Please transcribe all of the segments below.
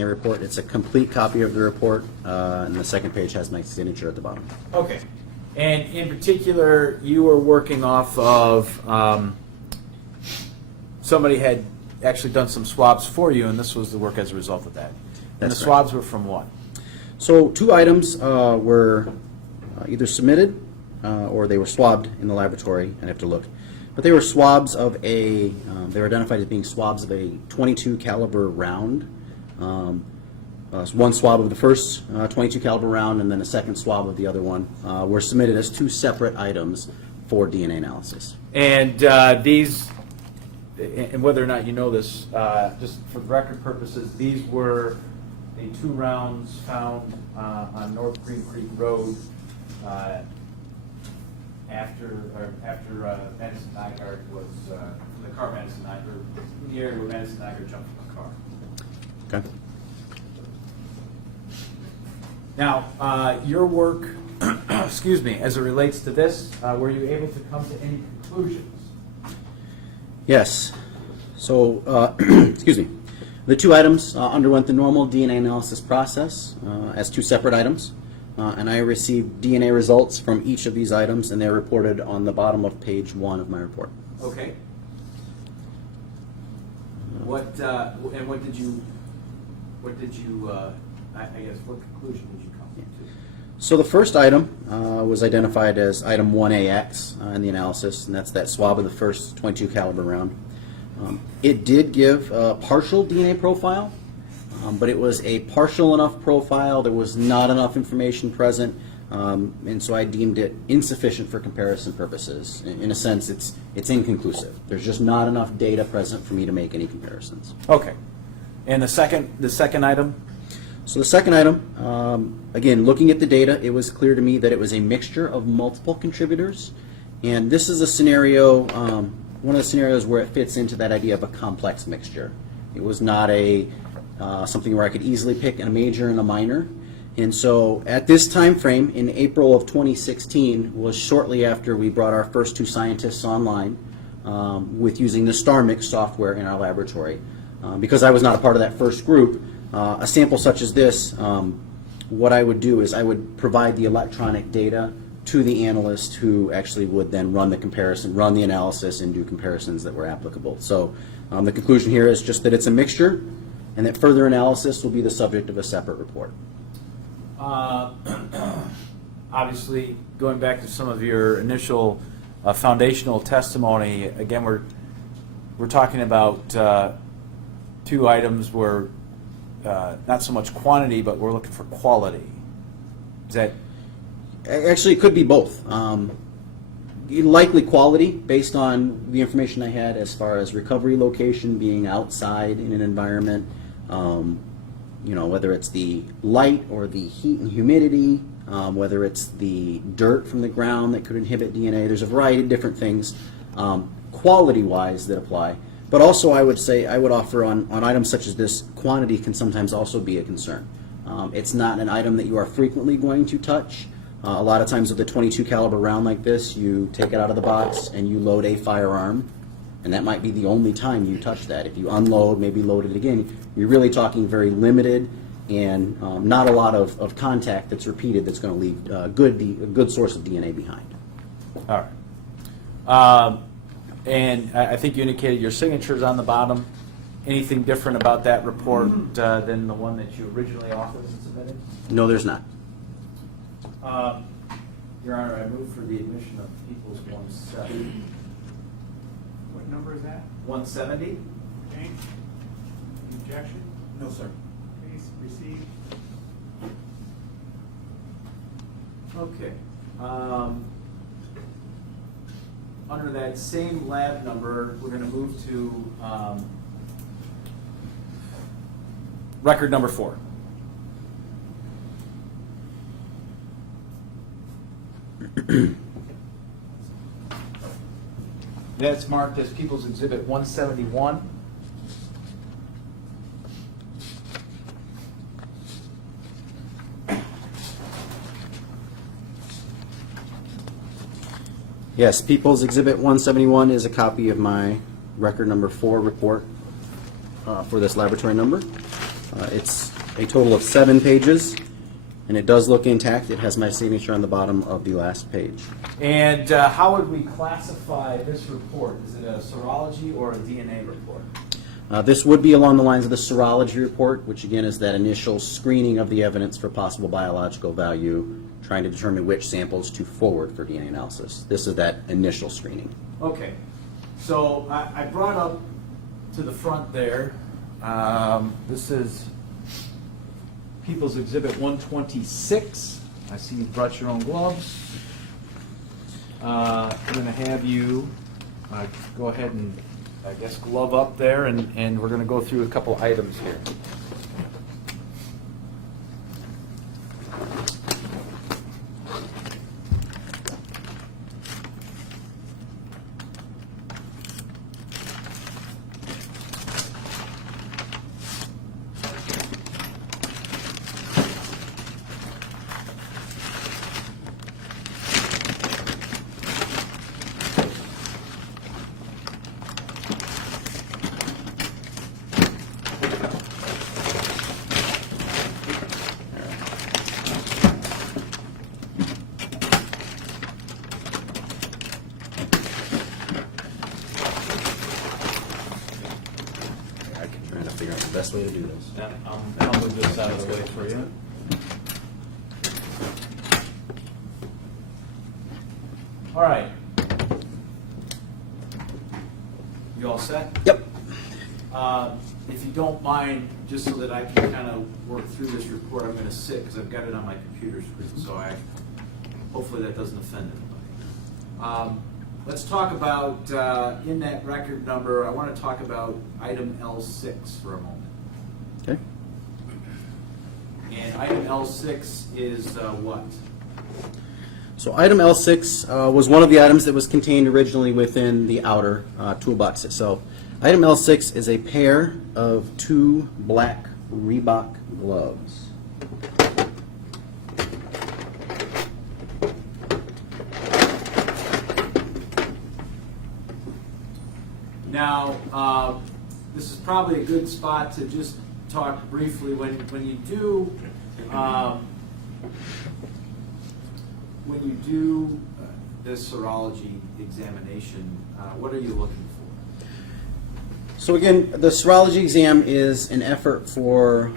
DNA report. It's a complete copy of the report, and the second page has my signature at the bottom. Okay. And in particular, you were working off of somebody had actually done some swabs for you, and this was the work as a result of that. And That's the correct. swabs were from what? So 2 items were either submitted or they were swabbed in the laboratory. I'd have to look. But they were swabs of they were identified as being swabs of a .22 caliber round. One swab of the first .22 caliber round and then a second swab of the other one were submitted as 2 separate items for DNA analysis. And these, and whether or not you know this, just for record purposes, these were the 2 rounds found on North Green Creek Road after Madison Nygaard was, the car Madison Nygaard, in the area where Madison Nygaard jumped from a car. Okay. Now, your work, excuse me, as it relates to this, were you able to come to any conclusions? Yes. So, excuse me. The 2 items underwent the normal DNA analysis process as 2 separate items, and I received DNA results from each of these items, and they're reported on the bottom of page 1 of my report. Okay. What and what did you? I guess what conclusion did you come to? So the first item was identified as item 1AX in the analysis, and that's that swab of the first .22 caliber round. It did give a partial DNA profile, but it was a partial enough profile. There was not enough information present, and so I deemed it insufficient for comparison purposes. In a sense, it's inconclusive. There's just not enough data present for me to make any comparisons. Okay. And the second item? So the second item, again, looking at the data, it was clear to me that it was a mixture of multiple contributors, and this is a scenario, one of the scenarios where it fits into that idea of a complex mixture. It was not something where I could easily pick a major and a minor, and so at this time frame, in April of 2016, was shortly after we brought our first 2 scientists online with using the StarMix software in our laboratory. Because I was not a part of that first group, a sample such as this, what I would do is I would provide the electronic data to the analyst who actually would then run the comparison, run the analysis, and do comparisons that were applicable. So the conclusion here is just that it's a mixture and that further analysis will be the subject of a separate report. Obviously, going back to some of your initial foundational testimony, again, we're talking about 2 items where not so much quantity, but we're looking for quality. Is that? Actually, it could be both. Likely quality based on the information I had as far as recovery location, being outside in an environment, whether it's the light or the heat and humidity, whether it's the dirt from the ground that could inhibit DNA. There's a variety of different things quality-wise that apply. But also I would say, I would offer on items such as this, quantity can sometimes also be a concern. It's not an item that you are frequently going to touch. A lot of times with a .22 caliber round like this, you take it out of the box and you load a firearm, and that might be the only time you touch that. If you unload, maybe load it again, you're really talking very limited and not a lot of contact that's repeated that's going to leave a good source of DNA behind. All right. And I think you indicated your signature's on the bottom. Anything different about that report than the one that you originally offered and submitted? No, there's not. Your Honor, I move for the admission of People's 170. What number is that? 170? Okay. Any objection? No, sir. Case received. Okay. Under that same lab number, we're going to move to record number 4. That's marked as People's Exhibit 171. Yes, People's Exhibit 171 is a copy of my record number 4 report for this laboratory number. It's a total of 7 pages, and it does look intact. It has my signature on the bottom of the last page. And how would we classify this report? Is it a serology or a DNA report? This would be along the lines of the serology report, which again is that initial screening of the evidence for possible biological value, trying to determine which samples to forward for DNA analysis. This is that initial screening. Okay, so I brought up to the front there, this is People's Exhibit 126. I see you brought your own gloves. I'm going to have you go ahead and, I guess, glove up there, and we're going to go through a couple items here. Trying to figure out the best way to do this. I'll move this out of the way for you. All right. You all set? Yep. If you don't mind, just so that I can kind of work through this report, I'm going to sit because I've got it on my computer screen, so hopefully that doesn't offend anybody. Let's talk about, in that record number, I want to talk about item L6 for a moment. Okay. And item L6 is what? So item L6 was one of the items that was contained originally within the outer toolbox itself. Item L6 is a pair of 2 black Reebok gloves. Now, this is probably a good spot to just talk briefly when you do this serology examination. What are you looking for? So again, the serology exam is an effort for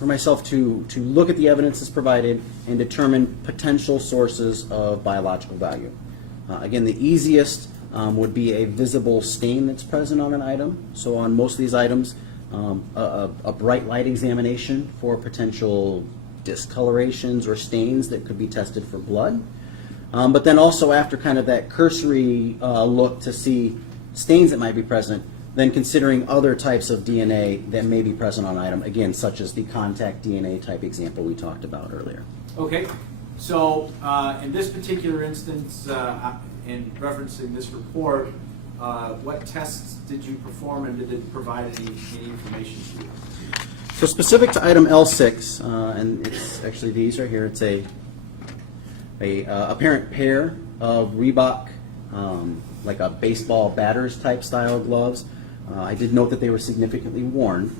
myself to look at the evidence that's provided and determine potential sources of biological value. Again, the easiest would be a visible stain that's present on an item. So on most of these items, a bright light examination for potential discolorations or stains that could be tested for blood. But then also after kind of that cursory look to see stains that might be present, then considering other types of DNA that may be present on an item, again, such as the contact DNA type example we talked about earlier. Okay, so in this particular instance, in referencing this report, what tests did you perform and did it provide any information to you? So specific to item L6, and it's actually these right here, it's a apparent pair of Reebok, like a baseball batter's type style gloves. I did note that they were significantly worn.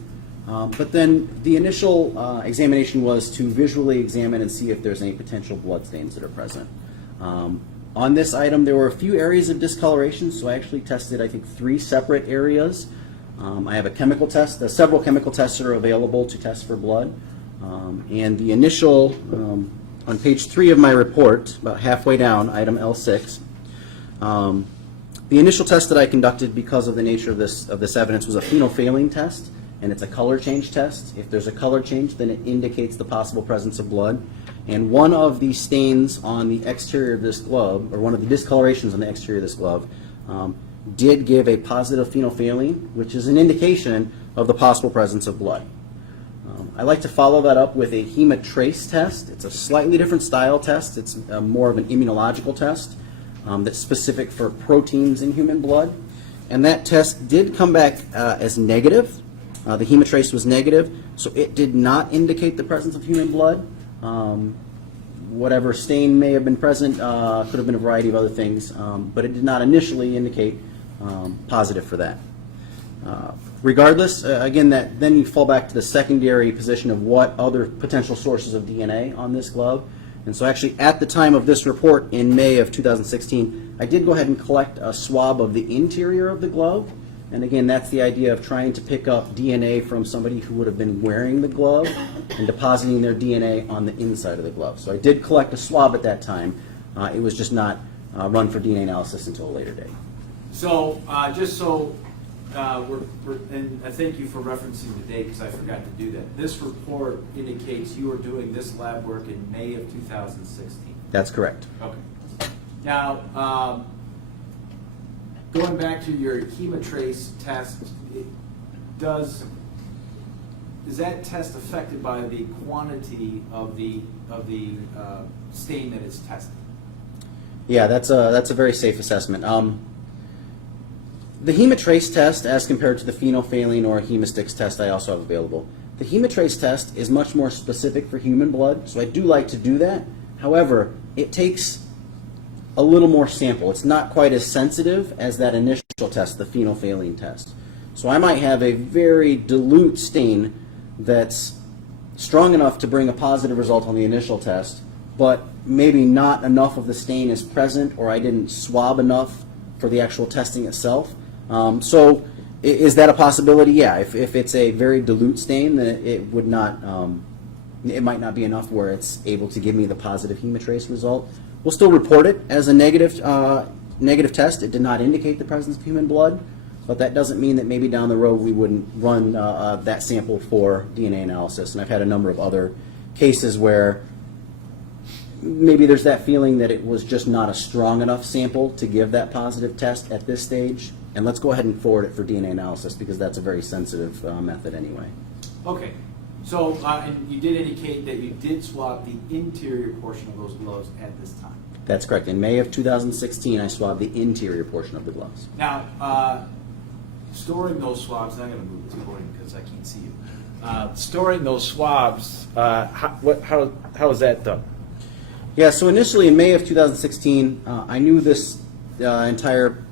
But then the initial examination was to visually examine and see if there's any potential blood stains that are present. On this item, there were a few areas of discoloration, so I actually tested, I think, 3 separate areas. I have a chemical test. Several chemical tests that are available to test for blood. And the initial, on page 3 of my report, about halfway down, item L6, the initial test that I conducted because of the nature of this evidence was a phenolphthalein test, and it's a color change test. If there's a color change, then it indicates the possible presence of blood. And one of the stains on the exterior of this glove, or one of the discolorations on the exterior of this glove, did give a positive phenolphthalein, which is an indication of the possible presence of blood. I like to follow that up with a hemotrace test. It's a slightly different style test. It's more of an immunological test that's specific for proteins in human blood. And that test did come back as negative. The hemotrace was negative, so it did not indicate the presence of human blood. Whatever stain may have been present could have been a variety of other things, but it did not initially indicate positive for that. Regardless, again, then you fall back to the secondary position of what other potential sources of DNA on this glove. And so actually at the time of this report in May of 2016, I did go ahead and collect a swab of the interior of the glove. And again, that's the idea of trying to pick up DNA from somebody who would have been wearing the glove and depositing their DNA on the inside of the glove. So I did collect a swab at that time. It was just not run for DNA analysis until a later date. So, just so, and I thank you for referencing the date because I forgot to do that. This report indicates you were doing this lab work in May of 2016. That's correct. Okay. Now, going back to your hemotrace test, is that test affected by the quantity of the stain that it's testing? Yeah, that's a very safe assessment. The hemotrace test, as compared to the phenolphthalein or hemostix test I also have available, the hemotrace test is much more specific for human blood, so I do like to do that. However, it takes a little more sample. It's not quite as sensitive as that initial test, the phenolphthalein test. So I might have a very dilute stain that's strong enough to bring a positive result on the initial test, but maybe not enough of the stain is present, or I didn't swab enough for the actual testing itself. So is that a possibility? Yeah, if it's a very dilute stain, then it would not, it might not be enough where it's able to give me the positive hemotrace result. We'll still report it as a negative test. It did not indicate the presence of human blood, but that doesn't mean that maybe down the road we wouldn't run that sample for DNA analysis. And I've had a number of other cases where maybe there's that feeling that it was just not a strong enough sample to give that positive test at this stage. And let's go ahead and forward it for DNA analysis because that's a very sensitive method anyway. Okay. So, and you did indicate that you did swab the interior portion of those gloves at this time. That's correct. In May of 2016, I swabbed the interior portion of the gloves. Now, storing those swabs, and I'm going to move to Gordon because I can't see you. Storing those swabs, how is that done? Yeah, so initially in May of 2016, I knew this entire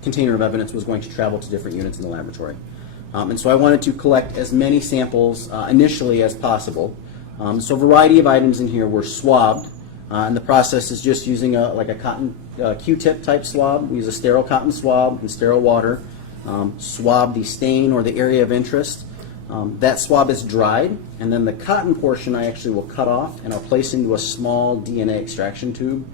container of evidence was going to travel to different units in the laboratory. And so I wanted to collect as many samples initially as possible. So a variety of items in here were swabbed, and the process is just using like a cotton Q-tip type swab. We use a sterile cotton swab and sterile water. Swab the stain or the area of interest. That swab is dried, and then the cotton portion I actually will cut off and I'll place into a small DNA extraction tube.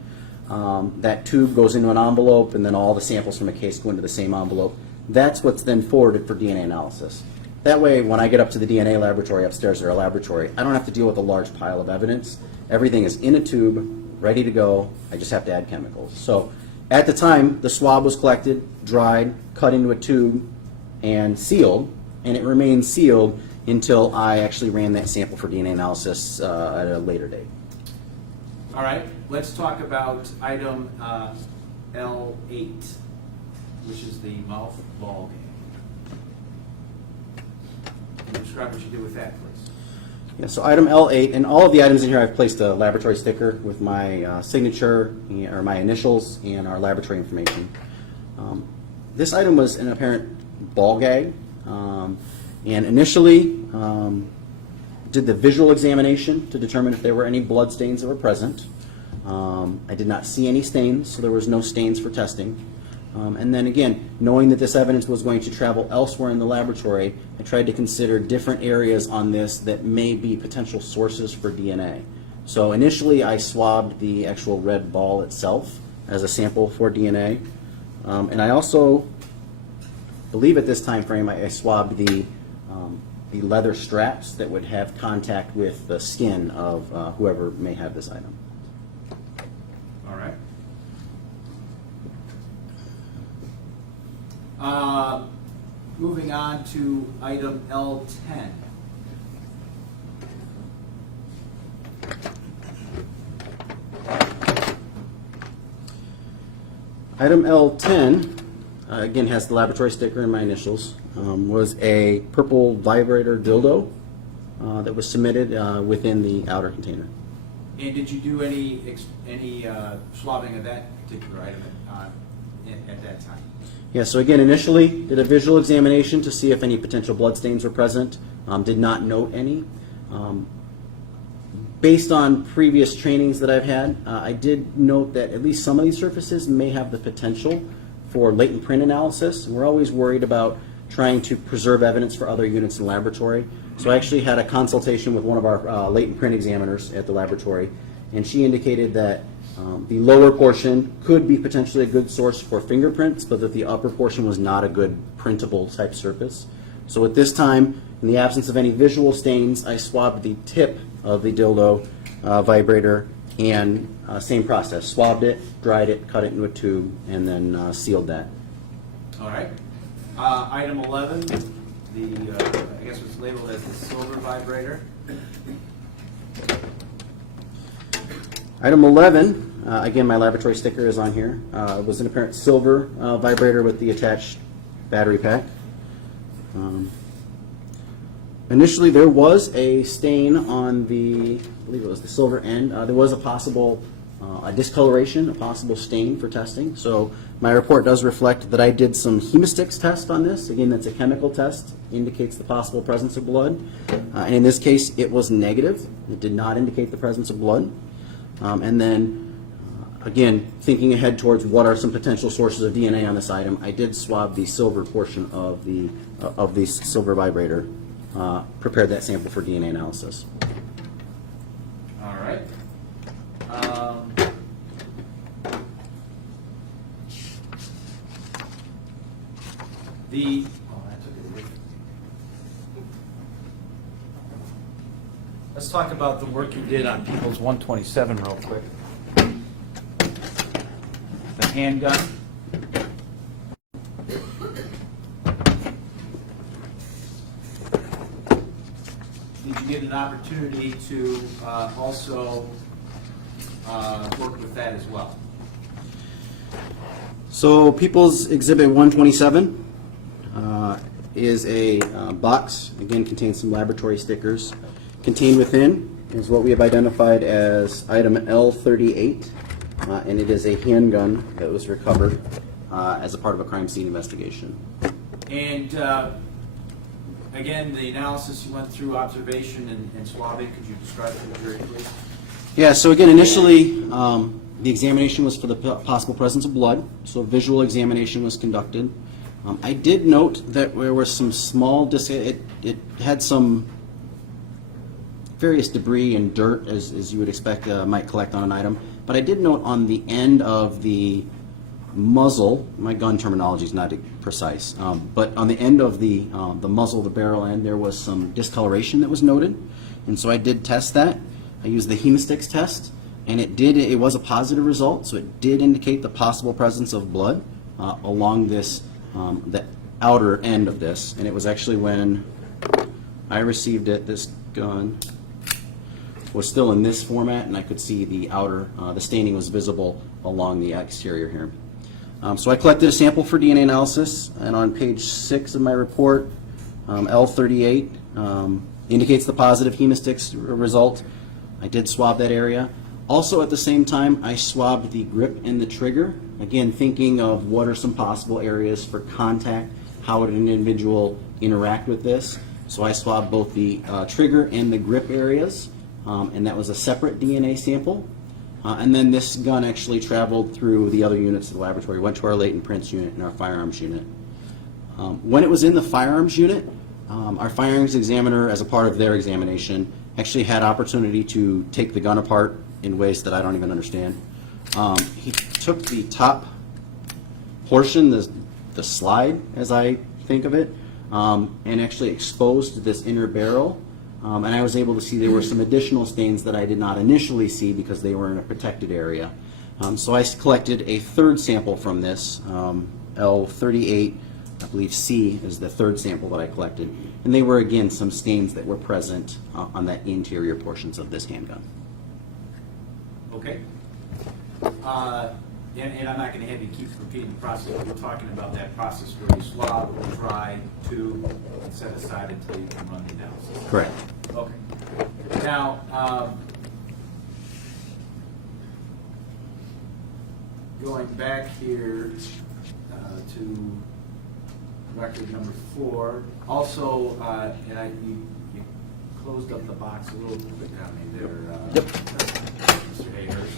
That tube goes into an envelope, and then all the samples from a case go into the same envelope. That's what's then forwarded for DNA analysis. That way, when I get up to the DNA laboratory upstairs or a laboratory, I don't have to deal with a large pile of evidence. Everything is in a tube, ready to go. I just have to add chemicals. So at the time, the swab was collected, dried, cut into a tube, and sealed, and it remained sealed until I actually ran that sample for DNA analysis at a later date. All right, let's talk about item L8, which is the mouth ball gag. Can you describe what you did with that, please? Yeah, so item L8, and all of the items in here I've placed a laboratory sticker with my signature, or my initials, and our laboratory information. This item was an apparent ball gag, and initially did the visual examination to determine if there were any blood stains that were present. I did not see any stains, so there was no stains for testing. And then again, knowing that this evidence was going to travel elsewhere in the laboratory, I tried to consider different areas on this that may be potential sources for DNA. So initially I swabbed the actual red ball itself as a sample for DNA. And I also believe at this time frame I swabbed the leather straps that would have contact with the skin of whoever may have this item. All right. Moving on to item L10. Item L10, again, has the laboratory sticker and my initials, was a purple vibrator dildo that was submitted within the outer container. And did you do any swabbing of that particular item at that time? Yeah, so again, initially did a visual examination to see if any potential bloodstains were present. Did not note any. Based on previous trainings that I've had, I did note that at least some of these surfaces may have the potential for latent print analysis. And we're always worried about trying to preserve evidence for other units in the laboratory. So I actually had a consultation with one of our latent print examiners at the laboratory, and she indicated that the lower portion could be potentially a good source for fingerprints, but that the upper portion was not a good printable type surface. So at this time, in the absence of any visual stains, I swabbed the tip of the dildo vibrator, and same process. Swabbed it, dried it, cut it into a tube, and then sealed that. All right. Item 11, the I guess it's labeled as the silver vibrator. Item 11, again, my laboratory sticker is on here. Was an apparent silver vibrator with the attached battery pack. Initially, there was a stain on the, I believe it was the silver end. There was a possible a discoloration, a possible stain for testing. So my report does reflect that I did some hemostix test on this. Again, that's a chemical test, indicates the possible presence of blood. And in this case, it was negative. It did not indicate the presence of blood. And then, again, thinking ahead towards what are some potential sources of DNA on this item, I did swab the silver portion of the silver vibrator, prepared that sample for DNA analysis. All right. Let's talk about the work you did on People's 127 real quick. The handgun. Did you get an opportunity to also work with that as well? So People's Exhibit 127 is a box, again contains some laboratory stickers. Contained within is what we have identified as item L38, and it is a handgun that was recovered as a part of a crime scene investigation. And again, the analysis you went through, observation and swabbing, could you describe it to the jury, please? Yeah, so again, initially, the examination was for the possible presence of blood, so a visual examination was conducted. I did note that there was some small, it had some various debris and dirt, as you would expect might collect on an item, but I did note on the end of the muzzle, my gun terminology is not precise, but on the end of the muzzle, the barrel end, there was some discoloration that was noted, and so I did test that. I used the hemostix test, and it was a positive result, so it did indicate the possible presence of blood along this, the outer end of this, and it was actually when I received it, this gun was still in this format, and I could see the outer, the staining was visible along the exterior here. So I collected a sample for DNA analysis, and on page 6 of my report, L38 indicates the positive hemostix result. I did swab that area. Also at the same time, I swabbed the grip and the trigger, again thinking of what are some possible areas for contact, how would an individual interact with this. So I swabbed both the trigger and the grip areas, and that was a separate DNA sample. And then this gun actually traveled through the other units of the laboratory, went to our latent prints unit and our firearms unit. When it was in the firearms unit, our firearms examiner, as a part of their examination, actually had opportunity to take the gun apart in ways that I don't even understand. He took the top portion, the slide, as I think of it, and actually exposed this inner barrel. And I was able to see there were some additional stains that I did not initially see because they were in a protected area. So I collected a third sample from this, L38, I believe C is the third sample that I collected. And they were, again, some stains that were present on that interior portions of this handgun. Okay. And I'm not going to have you keep repeating the process. We're talking about that process where you swab, dry, tube, and set aside until you can run the analysis. Correct. Okay. Now, going back here to record number 4. Also, you closed up the box a little quick on me there, Yep. Mr. Hayhurst.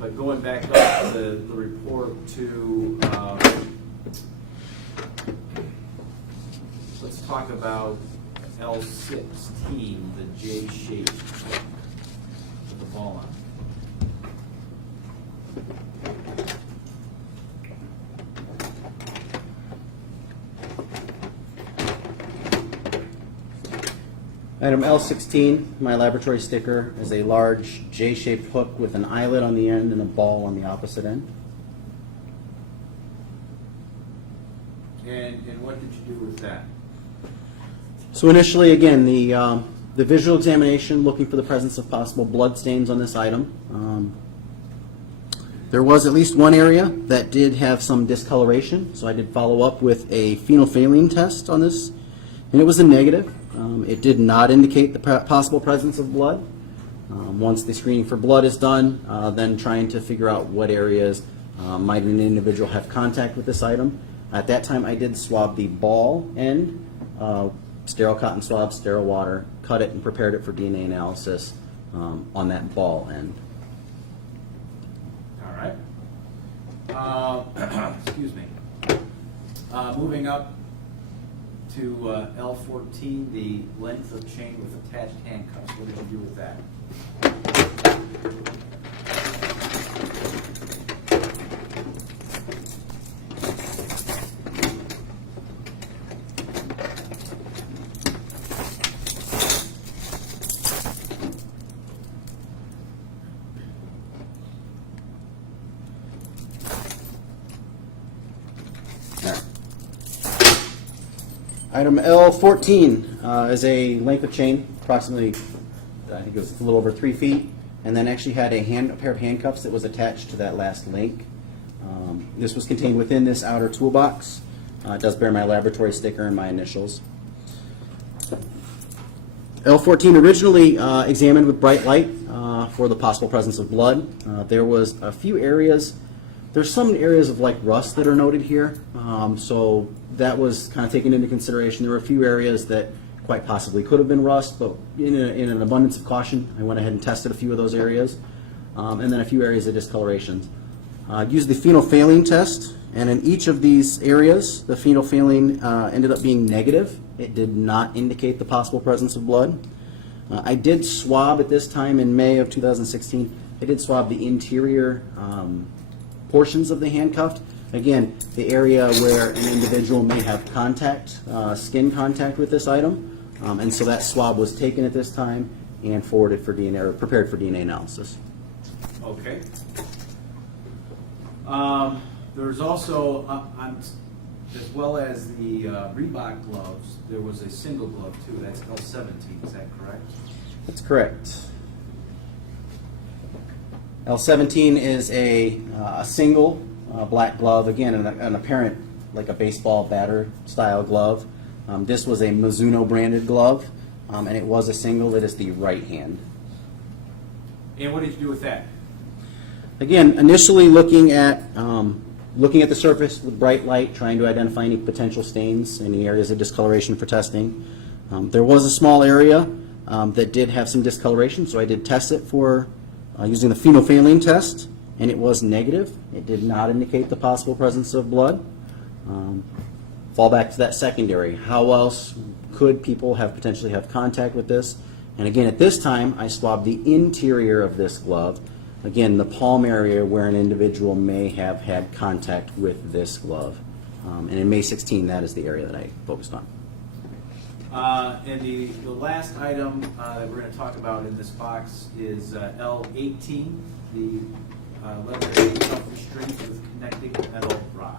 But going back up the report to, let's talk about L16, the J shape with the ball on. Item L16, my laboratory sticker, is a large J-shaped hook with an eyelet on the end and a ball on the opposite end. And what did you do with that? So initially, again, the visual examination looking for the presence of possible blood stains on this item. There was at least one area that did have some discoloration, so I did follow up with a phenolphthalein test on this, and it was a negative. It did not indicate the possible presence of blood. Once the screening for blood is done, then trying to figure out what areas might an individual have contact with this item. At that time, I did swab the ball end, sterile cotton swab, sterile water, cut it and prepared it for DNA analysis on that ball end. All right. Excuse me. Moving up to L14, the length of chain with attached handcuffs. What did you do with that? Item L14 is a length of chain, approximately, I think it was a little over 3 feet, and then actually had a pair of handcuffs that was attached to that last link. This was contained within this outer toolbox. It does bear my laboratory sticker and my initials. L14 originally examined with bright light for the possible presence of blood. There was a few areas, there's some areas of like rust that are noted here, so that was kind of taken into consideration. There were a few areas that quite possibly could have been rust, but in an abundance of caution, I went ahead and tested a few of those areas, and then a few areas of discoloration. Used the phenolphthalein test, and in each of these areas, the phenolphthalein ended up being negative. It did not indicate the possible presence of blood. I did swab at this time in May of 2016. I did swab the interior portions of the handcuff. Again, the area where an individual may have contact, skin contact with this item, and so that swab was taken at this time and forwarded for DNA, or prepared for DNA analysis. Okay. There's also, as well as the Reebok gloves, there was a single glove too. That's L17, is that correct? That's correct. L17 is a single black glove, again, an apparent, like a baseball batter style glove. This was a Mizuno branded glove, and it was a single. It is the right hand. And what did you do with that? Again, initially looking at the surface with bright light, trying to identify any potential stains, any areas of discoloration for testing. There was a small area that did have some discoloration, so I did test it for using the phenolphthalein test, and it was negative. It did not indicate the possible presence of blood. Fall back to that secondary. How else could people potentially have contact with this? And again, at this time, I swabbed the interior of this glove. Again, the palm area where an individual may have had contact with this glove. And in May 16, that is the area that I focused on. And the last item that we're going to talk about in this box is L18, the leather handcuff restraint with connecting metal rod.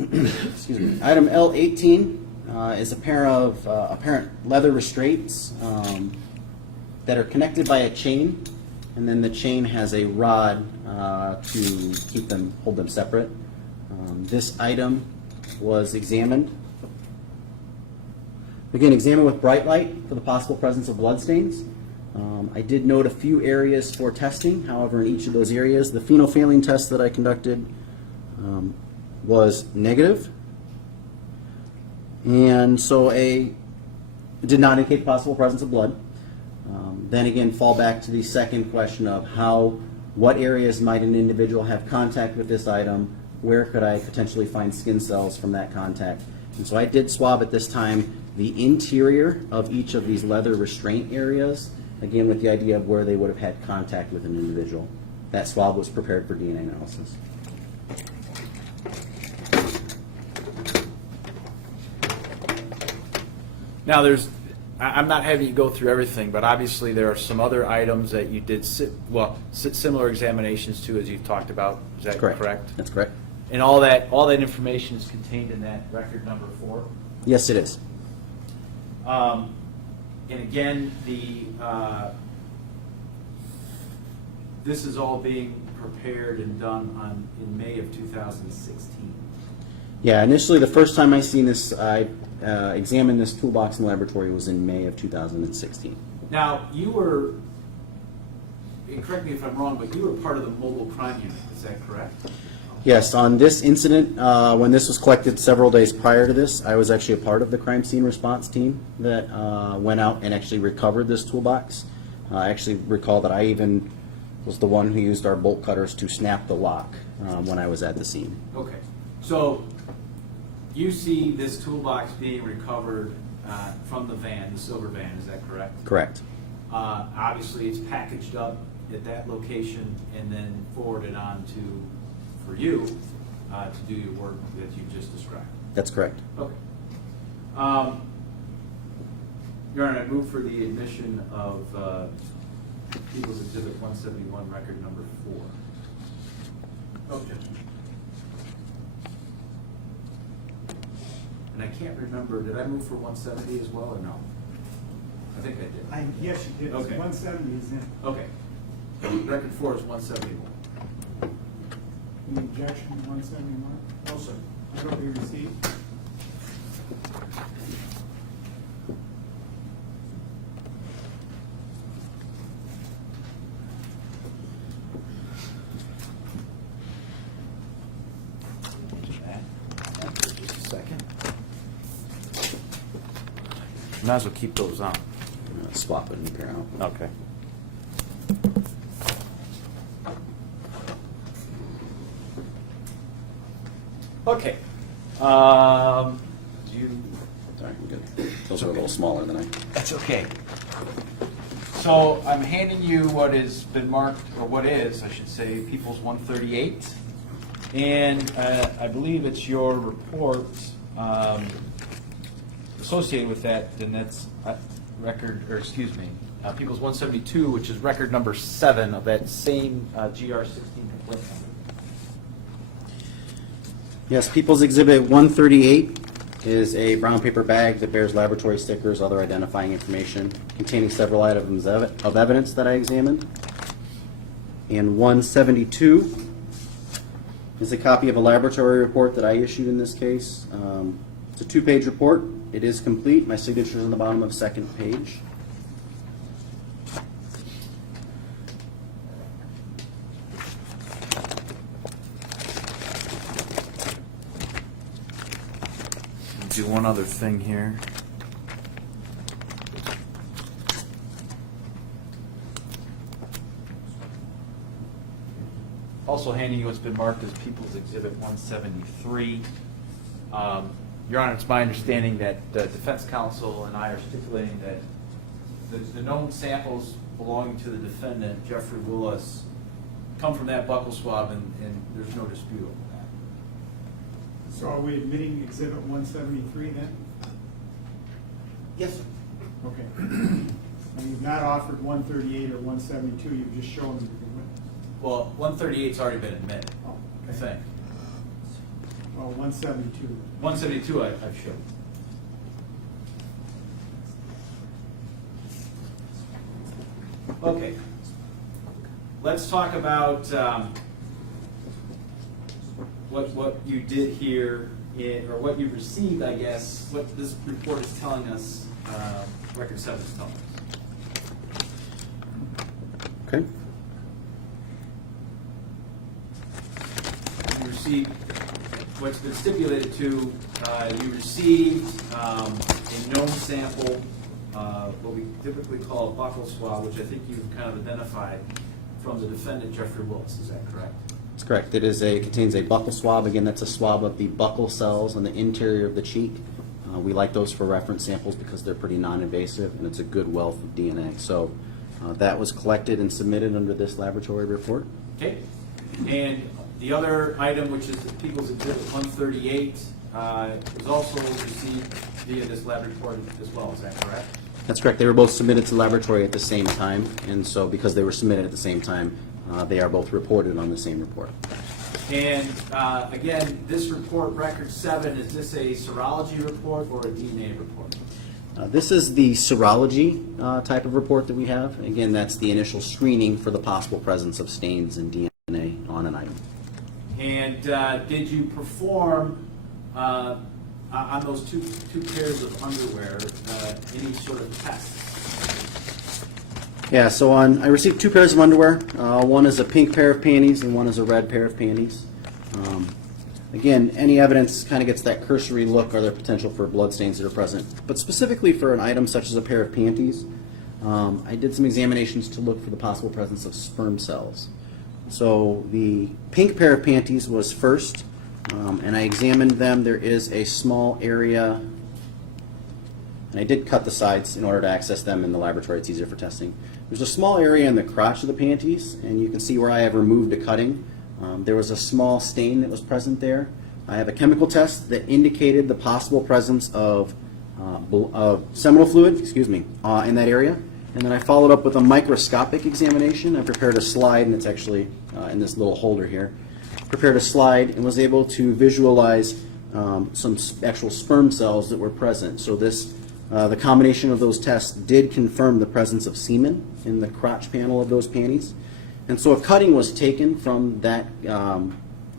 Excuse me. Item L18 is a pair of apparent leather restraints that are connected by a chain, and then the chain has a rod to hold them separate. This item was examined Again, examine with bright light for the possible presence of bloodstains. I did note a few areas for testing. However, in each of those areas, the phenolphthalein test that I conducted was negative. And so it did not indicate the possible presence of blood. Then again, fall back to the second question of what areas might an individual have contact with this item? Where could I potentially find skin cells from that contact? And so I did swab at this time the interior of each of these leather restraint areas, again with the idea of where they would have had contact with an individual. That swab was prepared for DNA analysis. Now, I'm not having you go through everything, but obviously there are some other items that you did similar examinations to, as you've talked about. Is that correct? That's correct. And all that information is contained in that record number 4? Yes, it is. And again, this is all being prepared and done in May of 2016. Yeah, initially the first time I seen this, I examined this toolbox in the laboratory was in May of 2016. Now, you were, and correct me if I'm wrong, but you were part of the mobile crime unit, is that correct? Yes, on this incident, when this was collected several days prior to this, I was actually a part of the crime scene response team that went out and actually recovered this toolbox. I actually recall that I even was the one who used our bolt cutters to snap the lock when I was at the scene. Okay, so you see this toolbox being recovered from the van, the silver van, is that correct? Correct. Obviously, it's packaged up at that location and then forwarded on for you to do your work that you just described. That's correct. Okay. Your Honor, I move for the admission of People's Exhibit 171, record number 4. Objection. And I can't remember, did I move for 170 as well, or no? I think I did. Yes, you did. Okay. 170 is in. Okay. Record 4 is 171. Any objection to 171? No, sir. That'll be received. Just a second. Might as well keep those on. Swap it and pair out. Okay. Okay. Do you? Sorry, I'm good. Those are a little smaller than I. That's okay. So I'm handing you what has been marked, or what is, I should say, People's 138, and I believe it's your report associated with that, and that's record, or excuse me, People's 172, which is record number 7 of that same GR16 complaint number. Yes, People's Exhibit 138 is a brown paper bag that bears laboratory stickers, other identifying information, containing several items of evidence that I examined. And 172 is a copy of a laboratory report that I issued in this case. It's a 2-page report. It is complete. My signature is on the bottom of the second page. Do one other thing here. Also handing you what's been marked as People's Exhibit 173. Your Honor, it's my understanding that the defense counsel and I are stipulating that the known samples belonging to the defendant, Jeffrey Willis, come from that buccal swab, and there's no dispute over that. So are we admitting Exhibit 173 then? Yes, sir. Okay. And you've not offered 138 or 172, you've just shown them. Well, 138's already been admitted, Oh, I okay. think. Well, 172. 172 I've shown. Okay. Let's talk about what you did here or what you've received, I guess, what this report is telling us, Record 7 is telling us. Okay. You received, what's been stipulated to, you received a known sample, what we typically call a buccal swab, which I think you've kind of identified from the defendant, Jeffrey Willis. Is that correct? That's correct. It contains a buccal swab. Again, that's a swab of the buccal cells on the interior of the cheek. We like those for reference samples because they're pretty non-invasive and it's a good wealth of DNA. So that was collected and submitted under this laboratory report. Okay. And the other item, which is the People's Exhibit 138, was also received via this lab report as well. Is that correct? That's correct. They were both submitted to the laboratory at the same time, and so because they were submitted at the same time, they are both reported on the same report. And again, this report, Record 7, is this a serology report or a DNA report? This is the serology type of report that we have. Again, that's the initial screening for the possible presence of stains and DNA on an item. And did you perform on those two pairs of underwear any sort of tests? Yeah, so I received 2 pairs of underwear. One is a pink pair of panties and one is a red pair of panties. Again, any evidence kind of gets that cursory look or their potential for blood stains that are present. But specifically for an item such as a pair of panties, I did some examinations to look for the possible presence of sperm cells. So the pink pair of panties was first, and I examined them. There is a small area, and I did cut the sides in order to access them in the laboratory. It's easier for testing. There's a small area in the crotch of the panties, and you can see where I have removed a cutting. There was a small stain that was present there. I have a chemical test that indicated the possible presence of seminal fluid, in that area. And then I followed up with a microscopic examination. I prepared a slide, and it's actually in this little holder here. Prepared a slide and was able to visualize some actual sperm cells that were present. So the combination of those tests did confirm the presence of semen in the crotch panel of those panties. And so a cutting was taken from that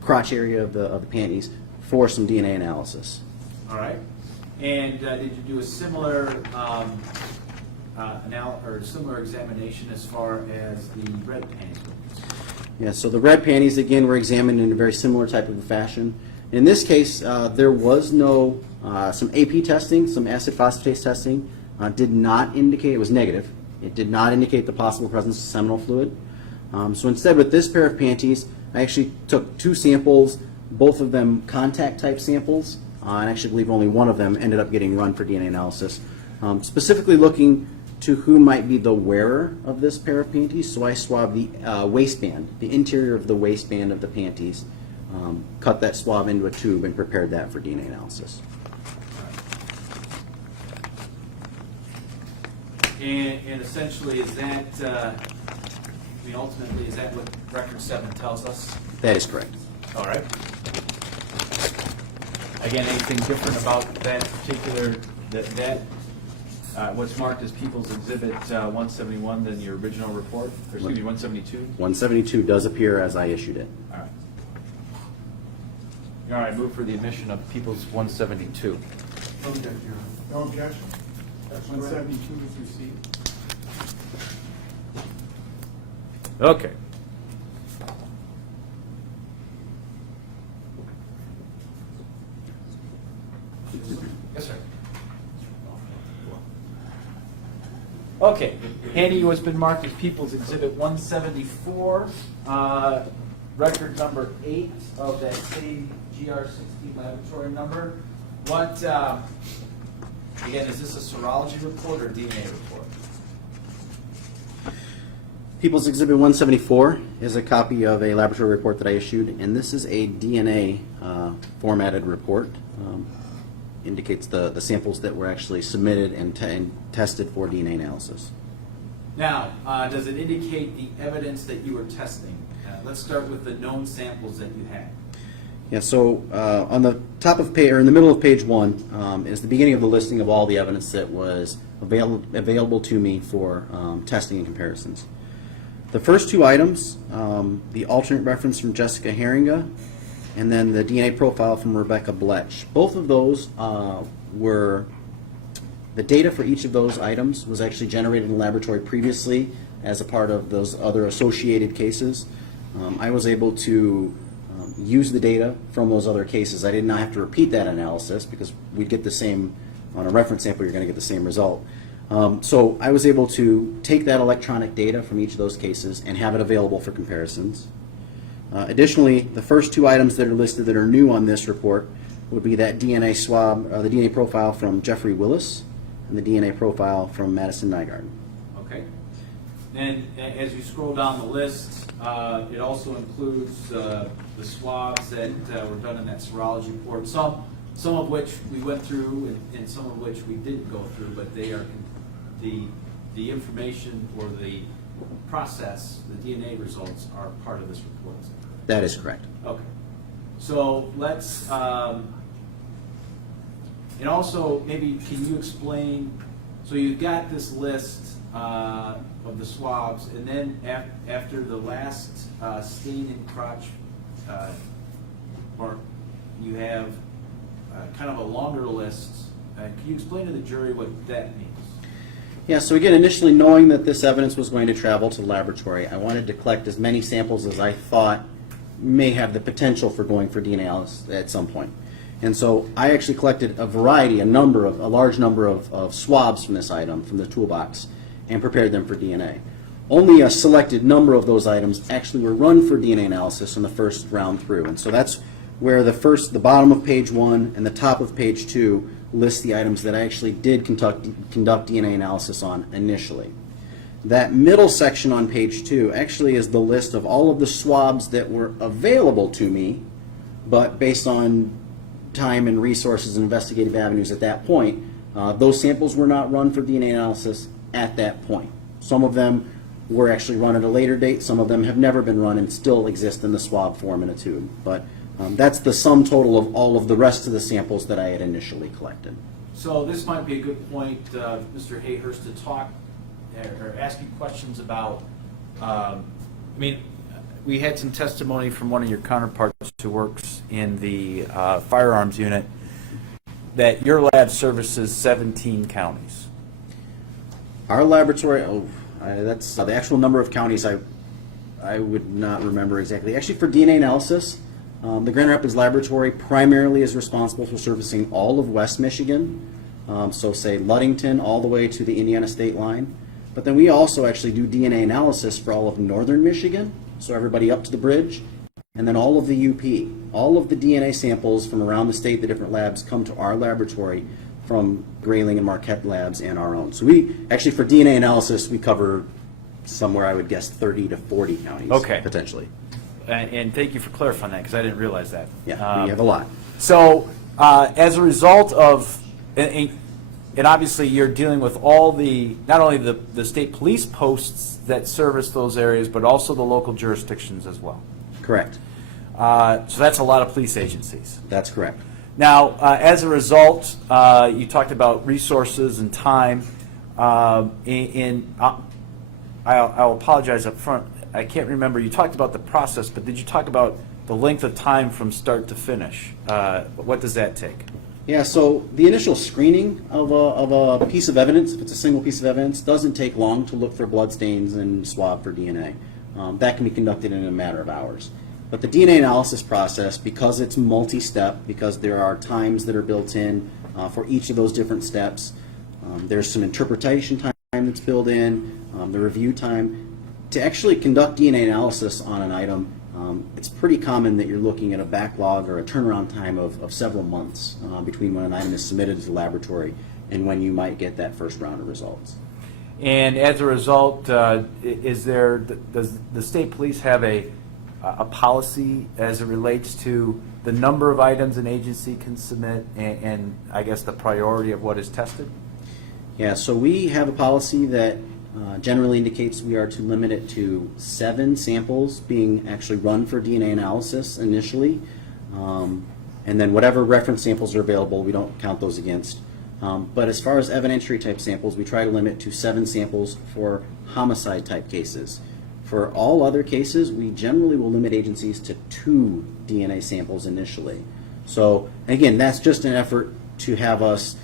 crotch area of the panties for some DNA analysis. All right. And did you do a similar similar examination as far as the red panties? Yeah, so the red panties, again, were examined in a very similar type of a fashion. In this case, there was no, some AP testing, some acid phosphatase testing, did not indicate, it was negative. It did not indicate the possible presence of seminal fluid. So instead, with this pair of panties, I actually took 2 samples, both of them contact type samples, and I actually believe only one of them ended up getting run for DNA analysis. Specifically looking to who might be the wearer of this pair of panties, so I swabbed the waistband, the interior of the waistband of the panties, cut that swab into a tube and prepared that for DNA analysis. And essentially, is that, ultimately, is that what Record 7 tells us? That is correct. All right. Again, anything different about that particular, what's marked as People's Exhibit 171 than your original report? Or excuse me, 172? 172 does appear as I issued it. All right. All right, move for the admission of People's 172. No objection? 172 is received. Okay. Yes, sir. Okay, handing you what's been marked as People's Exhibit 174, record number 8 of that same GR16 laboratory number. What, again, is this a serology report or DNA report? People's Exhibit 174 is a copy of a laboratory report that I issued, and this is a DNA formatted report. Indicates the samples that were actually submitted and tested for DNA analysis. Now, does it indicate the evidence that you were testing? Let's start with the known samples that you had. Yeah, so on the top of page, or in the middle of page 1, is the beginning of the listing of all the evidence that was available to me for testing and comparisons. The first 2 items, the alternate reference from Jessica Heeringa and then the DNA profile from Rebecca Bletch. Both of those were, the data for each of those items was actually generated in the laboratory previously as a part of those other associated cases. I was able to use the data from those other cases. I did not have to repeat that analysis because we'd get the same, on a reference sample, you're going to get the same result. So I was able to take that electronic data from each of those cases and have it available for comparisons. Additionally, the first two items that are listed that are new on this report would be that DNA swab, the DNA profile from Jeffrey Willis and the DNA profile from Madison Nygaard. Okay. And as you scroll down the list, it also includes the swabs that were done in that serology report, some of which we went through and some of which we didn't go through, but they are the information or the process, the DNA results are part of this report. Is that correct? That is correct. Okay. So let's, and also maybe can you explain, so you've got this list of the swabs, and then after the last stain and crotch mark, you have kind of a longer list. Can you explain to the jury what that means? Yeah, so again, initially knowing that this evidence was going to travel to the laboratory, I wanted to collect as many samples as I thought may have the potential for going for DNA analysis at some point. And so I actually collected a large number of swabs from this item, from the toolbox, and prepared them for DNA. Only a selected number of those items actually were run for DNA analysis in the first round through. And so that's where the bottom of page 1 and the top of page 2 list the items that I actually did conduct DNA analysis on initially. That middle section on page 2 actually is the list of all of the swabs that were available to me, but based on time and resources and investigative avenues at that point, those samples were not run for DNA analysis at that point. Some of them were actually run at a later date, some of them have never been run and still exist in the swab form in a tube. But that's the sum total of all of the rest of the samples that I had initially collected. So this might be a good point, Mr. Hayhurst, to talk or ask you questions about, I mean, we had some testimony from one of your counterparts who works in the firearms unit that your lab services 17 counties. Our laboratory, that's the actual number of counties I would not remember exactly. Actually, for DNA analysis, the Grand Rapids Laboratory primarily is responsible for servicing all of West Michigan, so say Ludington all the way to the Indiana state line. But then we also actually do DNA analysis for all of northern Michigan, so everybody up to the bridge, and then all of the UP. All of the DNA samples from around the state, the different labs, come to our laboratory from Grayling and Marquette labs and our own. So we actually, for DNA analysis, we cover somewhere, I would guess, 30 to 40 counties, Okay. potentially. And thank you for clarifying that, because I didn't realize that. Yeah, we have a lot. So as a result of, and obviously you're dealing with all the, not only the state police posts that service those areas, but also the local jurisdictions as well. Correct. So that's a lot of police agencies. That's correct. Now, as a result, you talked about resources and time, and I'll apologize up front. I can't remember. You talked about the process, but did you talk about the length of time from start to finish? What does that take? Yeah, so the initial screening of a piece of evidence, if it's a single piece of evidence, doesn't take long to look for blood stains and swab for DNA. That can be conducted in a matter of hours. But the DNA analysis process, because it's multi-step, because there are times that are built in for each of those different steps, there's some interpretation time that's built in, the review time. To actually conduct DNA analysis on an item, it's pretty common that you're looking at a backlog or a turnaround time of several months between when an item is submitted to the laboratory and when you might get that first round of results. And as a result, does the state police have a policy as it relates to the number of items an agency can submit and I guess the priority of what is tested? Yeah, so we have a policy that generally indicates we are to limit it to 7 samples being actually run for DNA analysis initially, and then whatever reference samples are available, we don't count those against. But as far as evidentiary type samples, we try to limit to 7 samples for homicide type cases. For all other cases, we generally will limit agencies to 2 DNA samples initially. So again, that's just an effort to have us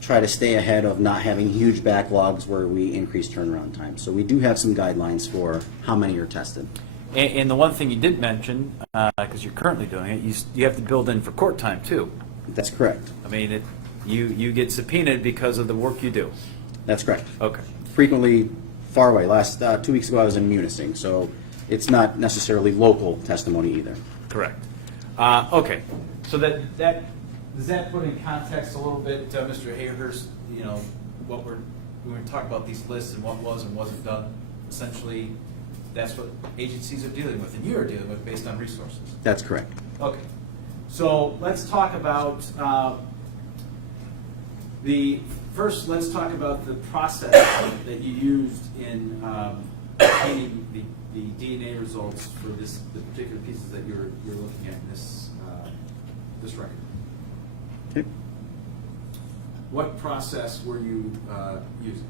try to stay ahead of not having huge backlogs where we increase turnaround time. So we do have some guidelines for how many are tested. And the one thing you did mention, because you're currently doing it, you have to build in for court time too. That's correct. I mean, you get subpoenaed because of the work you do. That's correct. Okay. Frequently far away. Last 2 weeks ago I was in Munising, so it's not necessarily local testimony either. Correct. Okay. So that does that put in context a little bit, Mr. Hayhurst? You know, what when we talk about these lists and what was and wasn't done, essentially, that's what agencies are dealing with, and you are dealing with based on resources. That's correct. Okay. So let's talk about let's talk about the process that you used in obtaining the DNA results for the particular pieces that you're looking at in this record. Okay. What process were you using?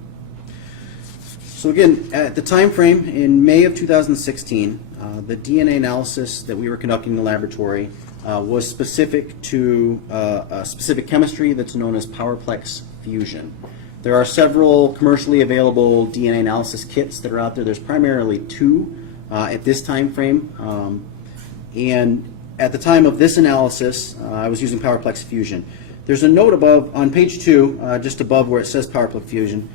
So again, at the time frame in May of 2016, the DNA analysis that we were conducting in the laboratory was specific to a specific chemistry that's known as PowerPlex fusion. There are several commercially available DNA analysis kits that are out there. There's primarily 2 at this time frame. And at the time of this analysis, I was using PowerPlex fusion. There's a note above, on page 2, just above where it says PowerPlex fusion,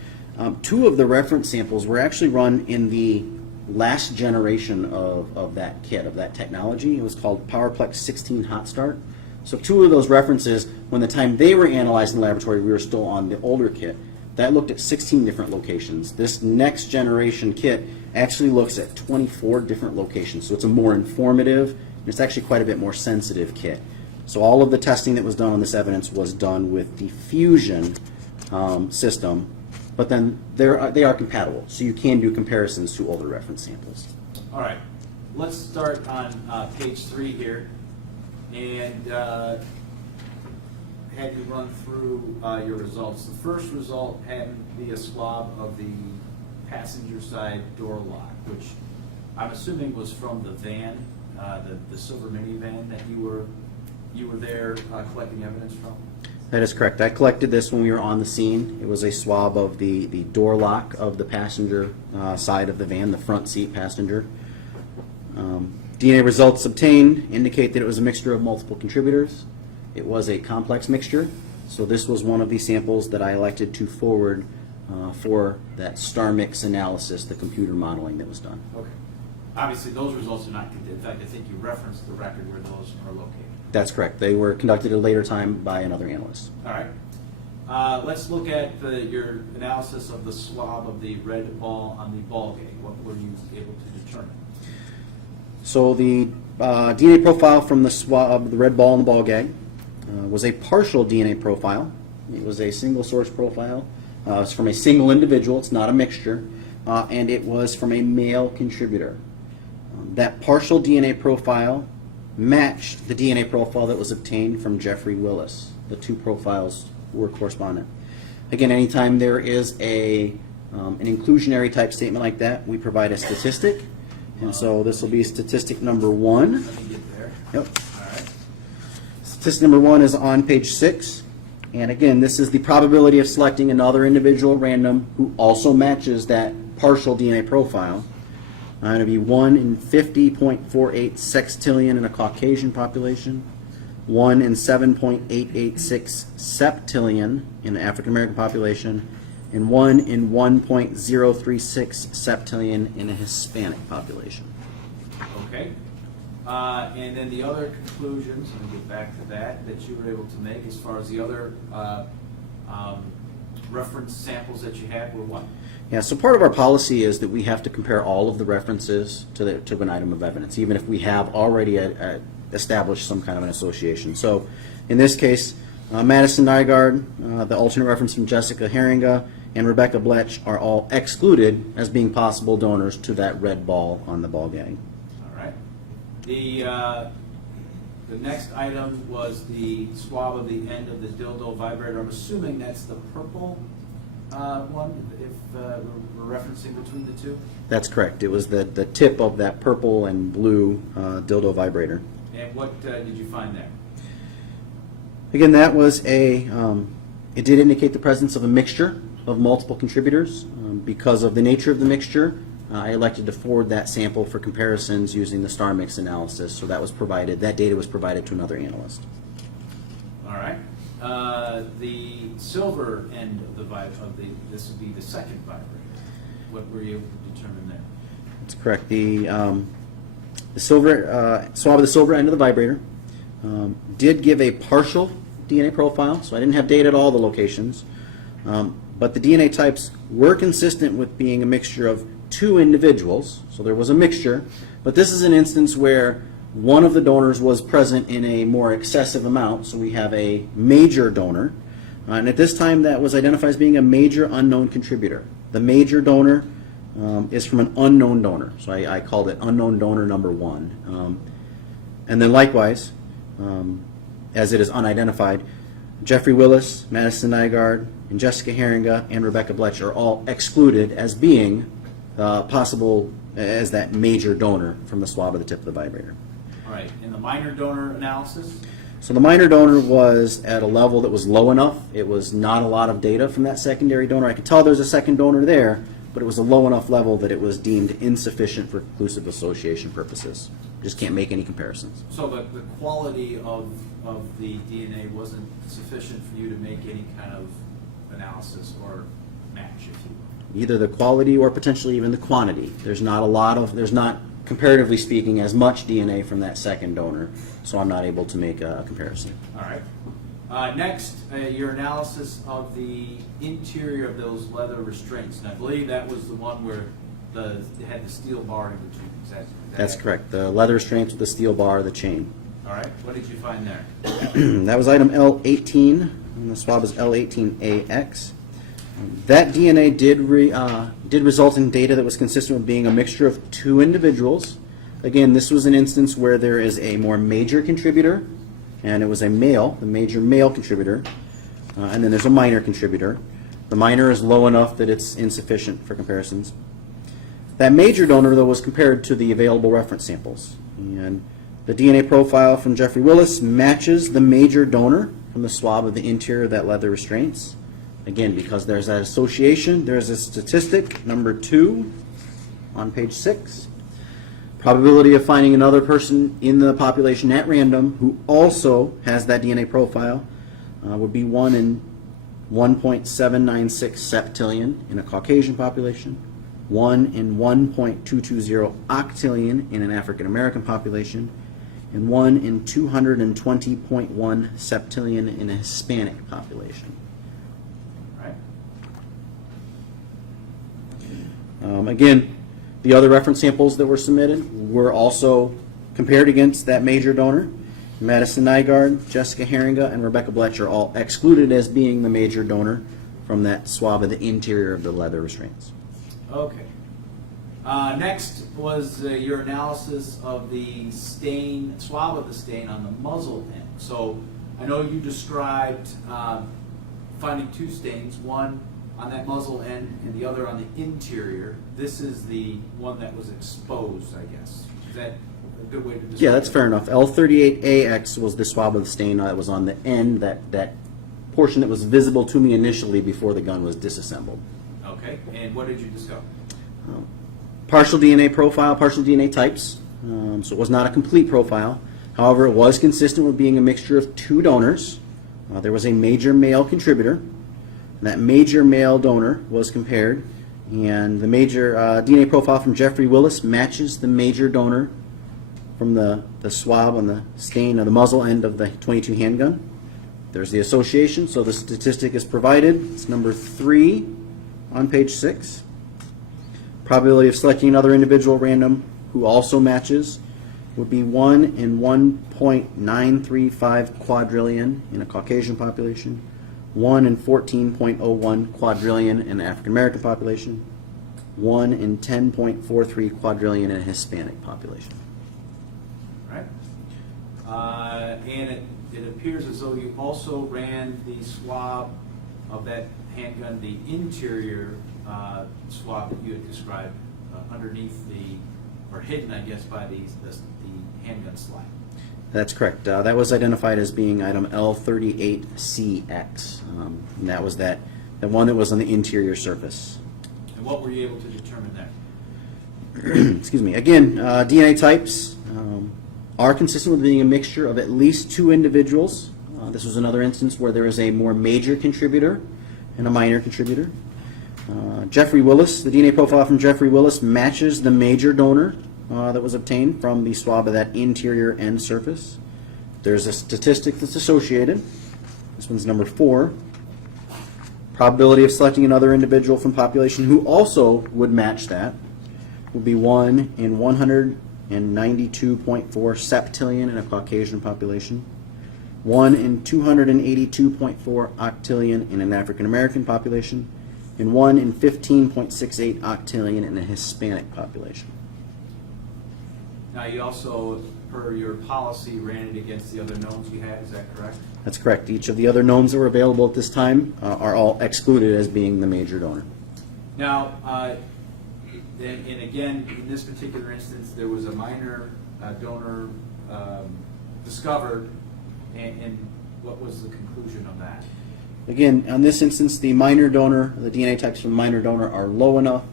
2 of the reference samples were actually run in the last generation of that kit, of that technology. It was called PowerPlex 16 Hot Start. So 2 of those references, when the time they were analyzed in the laboratory, we were still on the older kit. That looked at 16 different locations. This next generation kit actually looks at 24 different locations. So it's a more informative, and it's actually quite a bit more sensitive kit. So all of the testing that was done on this evidence was done with the fusion system, but then they are compatible. So you can do comparisons to older reference samples. All right. Let's start on page 3 here. And had you run through your results. The first result had to be a swab of the passenger side door lock, which I'm assuming was from the van, the silver minivan that you were there collecting evidence from. That is correct. I collected this when we were on the scene. It was a swab of the door lock of the passenger side of the van, the front seat passenger. DNA results obtained indicate that it was a mixture of multiple contributors. It was a complex mixture, so this was one of the samples that I elected to forward for that StarMix analysis, the computer modeling that was done. Okay. Obviously, those results are not contained. In fact, I think you referenced the record where those are located. That's correct. They were conducted at a later time by another analyst. All right. Let's look at your analysis of the swab of the red ball on the ball gag. What were you able to determine? So the DNA profile from the swab, the red ball and the ball gag, was a partial DNA profile. It was a single source profile. It's from a single individual. It's not a mixture. And it was from a male contributor. That partial DNA profile matched the DNA profile that was obtained from Jeffrey Willis. The 2 profiles were correspondent. Again, anytime there is an inclusionary type statement like that, we provide a statistic. And so this will be statistic number 1. Let me get there. Yep. All right. Statistic number 1 is on page 6. And again, this is the probability of selecting another individual random who also matches that partial DNA profile. It'll be 1 in 50.48 sextillion in a Caucasian population, 1 in 7.886 septillion in an African American population, and 1 in 1.036 septillion in a Hispanic population. Okay. And then the other conclusions, let me get back to that you were able to make as far as the other reference samples that you had were what? Yeah, so part of our policy is that we have to compare all of the references to an item of evidence, even if we have already established some kind of an association. So in this case, Madison Nygaard, the alternate reference from Jessica Heeringa, and Rebecca Bletch are all excluded as being possible donors to that red ball on the ball gag. All right. The next item was the swab of the end of the dildo vibrator. I'm assuming that's the purple one, if we're referencing between the two? That's correct. It was the tip of that purple and blue dildo vibrator. And what did you find there? Again, that was it did indicate the presence of a mixture of multiple contributors. Because of the nature of the mixture, I elected to forward that sample for comparisons using the StarMix analysis. So that was provided, that data was provided to another analyst. All right. The silver end of this would be the second vibrator. What were you able to determine there? That's correct. The silver swab of the silver end of the vibrator did give a partial DNA profile, so I didn't have data at all the locations. But the DNA types were consistent with being a mixture of two individuals, so there was a mixture. But this is an instance where one of the donors was present in a more excessive amount, so we have a major donor. And at this time, that was identified as being a major unknown contributor. The major donor is from an unknown donor, so I called it unknown donor number 1. And then likewise, as it is unidentified, Jeffrey Willis, Madison Nygaard, and Jessica Heeringa and Rebecca Bletch are all excluded as being possible as that major donor from the swab of the tip of the vibrator. All right. In the minor donor analysis? So the minor donor was at a level that was low enough. It was not a lot of data from that secondary donor. I could tell there's a second donor there, but it was a low enough level that it was deemed insufficient for conclusive association purposes. Just can't make any comparisons. So the quality of the DNA wasn't sufficient for you to make any kind of analysis or match, if you will? Either the quality or potentially even the quantity. There's not, comparatively speaking, as much DNA from that second donor, so I'm not able to make a comparison. All right. Next, your analysis of the interior of those leather restraints. And I believe that was the one where it had the steel bar in between. That's correct. The leather restraints with the steel bar, the chain. All right. What did you find there? That was item L18, and the swab is L18AX. That DNA did result in data that was consistent with being a mixture of two individuals. Again, this was an instance where there is a more major contributor, and it was a male, the major male contributor, and then there's a minor contributor. The minor is low enough that it's insufficient for comparisons. That major donor, though, was compared to the available reference samples. And the DNA profile from Jeffrey Willis matches the major donor from the swab of the interior of that leather restraints. Again, because there's that association, there's a statistic, number 2, on page 6. Probability of finding another person in the population at random who also has that DNA profile would be 1 in 1.796 septillion in a Caucasian population, 1 in 1.220 octillion in an African American population, and 1 in 220.1 septillion in a Hispanic population. Again, the other reference samples that were submitted were also compared against that major donor. Madison Nygaard, Jessica Heeringa, and Rebecca Bletch are all excluded as being the major donor from that swab of the interior of the leather restraints. Okay. Next was your analysis of the swab of the stain on the muzzle end. So I know you described finding two stains, one on that muzzle end and the other on the interior. This is the one that was exposed, I guess. Is that a good way to describe it? Yeah, that's fair enough. L38AX was the swab of the stain that was on the end, that portion that was visible to me initially before the gun was disassembled. Okay, and what did you discover? Partial DNA profile, partial DNA types, so it was not a complete profile. However, it was consistent with being a mixture of two donors. There was a major male contributor. That major male donor was compared, and the major DNA profile from Jeffrey Willis matches the major donor from the swab on the stain of the muzzle end of the .22 handgun. There's the association, so the statistic is provided. It's number 3 on page 6. Probability of selecting another individual random who also matches would be 1 in 1.935 quadrillion in a Caucasian population, 1 in 14.01 quadrillion in the African American population, 1 in 10.43 quadrillion in a Hispanic population. Right. And it appears as though you also ran the swab of that handgun, the interior swab that you had described underneath or hidden, I guess, by the handgun slide. That's correct. That was identified as being item L38CX. And that was the one that was on the interior surface. And what were you able to determine there? Excuse me. Again, DNA types are consistent with being a mixture of at least two individuals. This was another instance where there is a more major contributor and a minor contributor. Jeffrey Willis, the DNA profile from Jeffrey Willis matches the major donor that was obtained from the swab of that interior end surface. There's a statistic that's associated. This one's number 4. Probability of selecting another individual from population who also would match that would be 1 in 192.4 septillion in a Caucasian population, 1 in 282.4 octillion in an African American population, and 1 in 15.68 octillion in a Hispanic population. Now, you also, per your policy, ran it against the other knowns you had, is that correct? That's correct. Each of the other knowns that were available at this time are all excluded as being the major donor. Now, and again, in this particular instance, there was a minor donor discovered, and what was the conclusion of that? Again, on this instance, the minor donor, the DNA types from minor donor are low enough.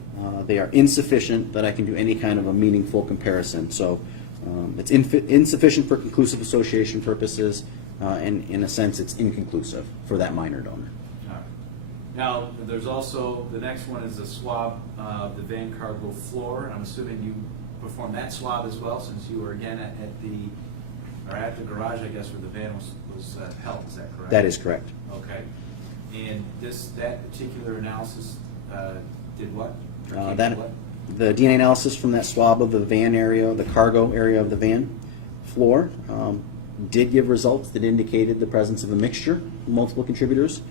They are insufficient that I can do any kind of a meaningful comparison. So it's insufficient for conclusive association purposes, and in a sense, it's inconclusive for that minor donor. All right. Now, there's also, the next one is the swab of the van cargo floor. I'm assuming you performed that swab as well, since you were again at the garage, I guess, where the van was held. Is that correct? That is correct. Okay. And that particular analysis did what? Or came to what? The DNA analysis from that swab of the van area, the cargo area of the van floor, did give results that indicated the presence of a mixture of multiple contributors.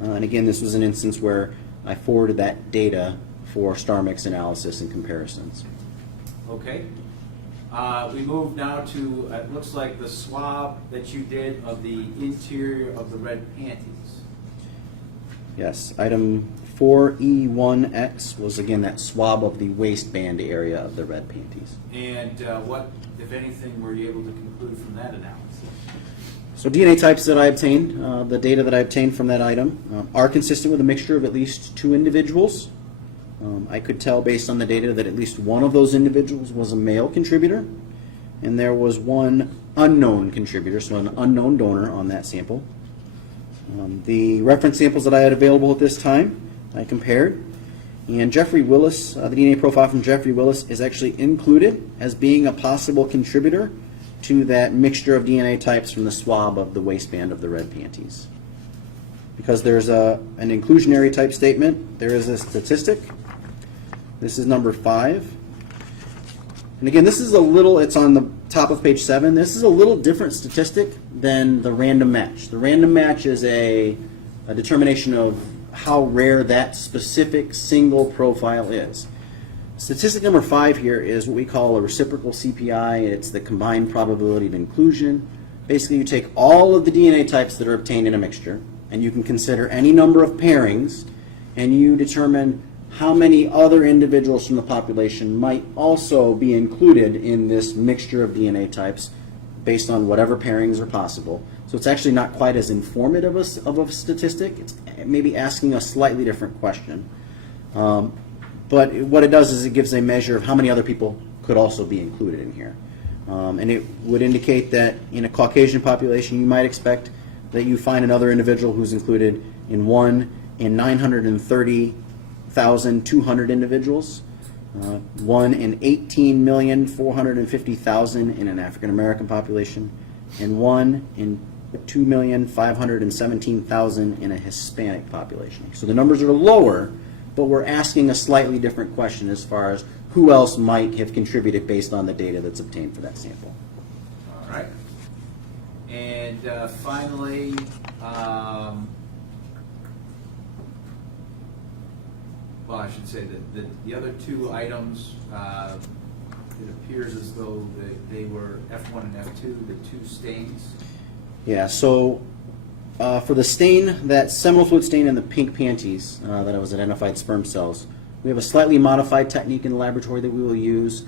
And again, this was an instance where I forwarded that data for StarMix analysis and comparisons. Okay. We move now to, it looks like the swab that you did of the interior of the red panties. Yes, item 4E1X was again that swab of the waistband area of the red panties. And what, if anything, were you able to conclude from that analysis? So DNA types that I obtained, the data that I obtained from that item, are consistent with a mixture of at least two individuals. I could tell based on the data that at least one of those individuals was a male contributor, and there was one unknown contributor, so an unknown donor on that sample. The reference samples that I had available at this time, I compared, and Jeffrey Willis, the DNA profile from Jeffrey Willis is actually included as being a possible contributor to that mixture of DNA types from the swab of the waistband of the red panties. Because there's an inclusionary type statement, there is a statistic. This is number 5. And again, this is a little, it's on the top of page 7. This is a little different statistic than the random match. The random match is a determination of how rare that specific single profile is. Statistic number 5 here is what we call a reciprocal CPI. It's the combined probability of inclusion. Basically, you take all of the DNA types that are obtained in a mixture, and you can consider any number of pairings, and you determine how many other individuals from the population might also be included in this mixture of DNA types based on whatever pairings are possible. So it's actually not quite as informative of a statistic. It's maybe asking a slightly different question. But what it does is it gives a measure of how many other people could also be included in here. And it would indicate that in a Caucasian population, you might expect that you find another individual who's included in 1 in 930,200 individuals, 1 in 18,450,000 in an African American population, and 1 in 2,517,000 in a Hispanic population. So the numbers are lower, but we're asking a slightly different question as far as who else might have contributed based on the data that's obtained for that sample. All right. And finally, well, I should say that the other two items, it appears as though they were F1 and F2, the two stains. Yeah, so For the stain, that seminal fluid stain in the pink panties that was identified sperm cells, we have a slightly modified technique in the laboratory that we will use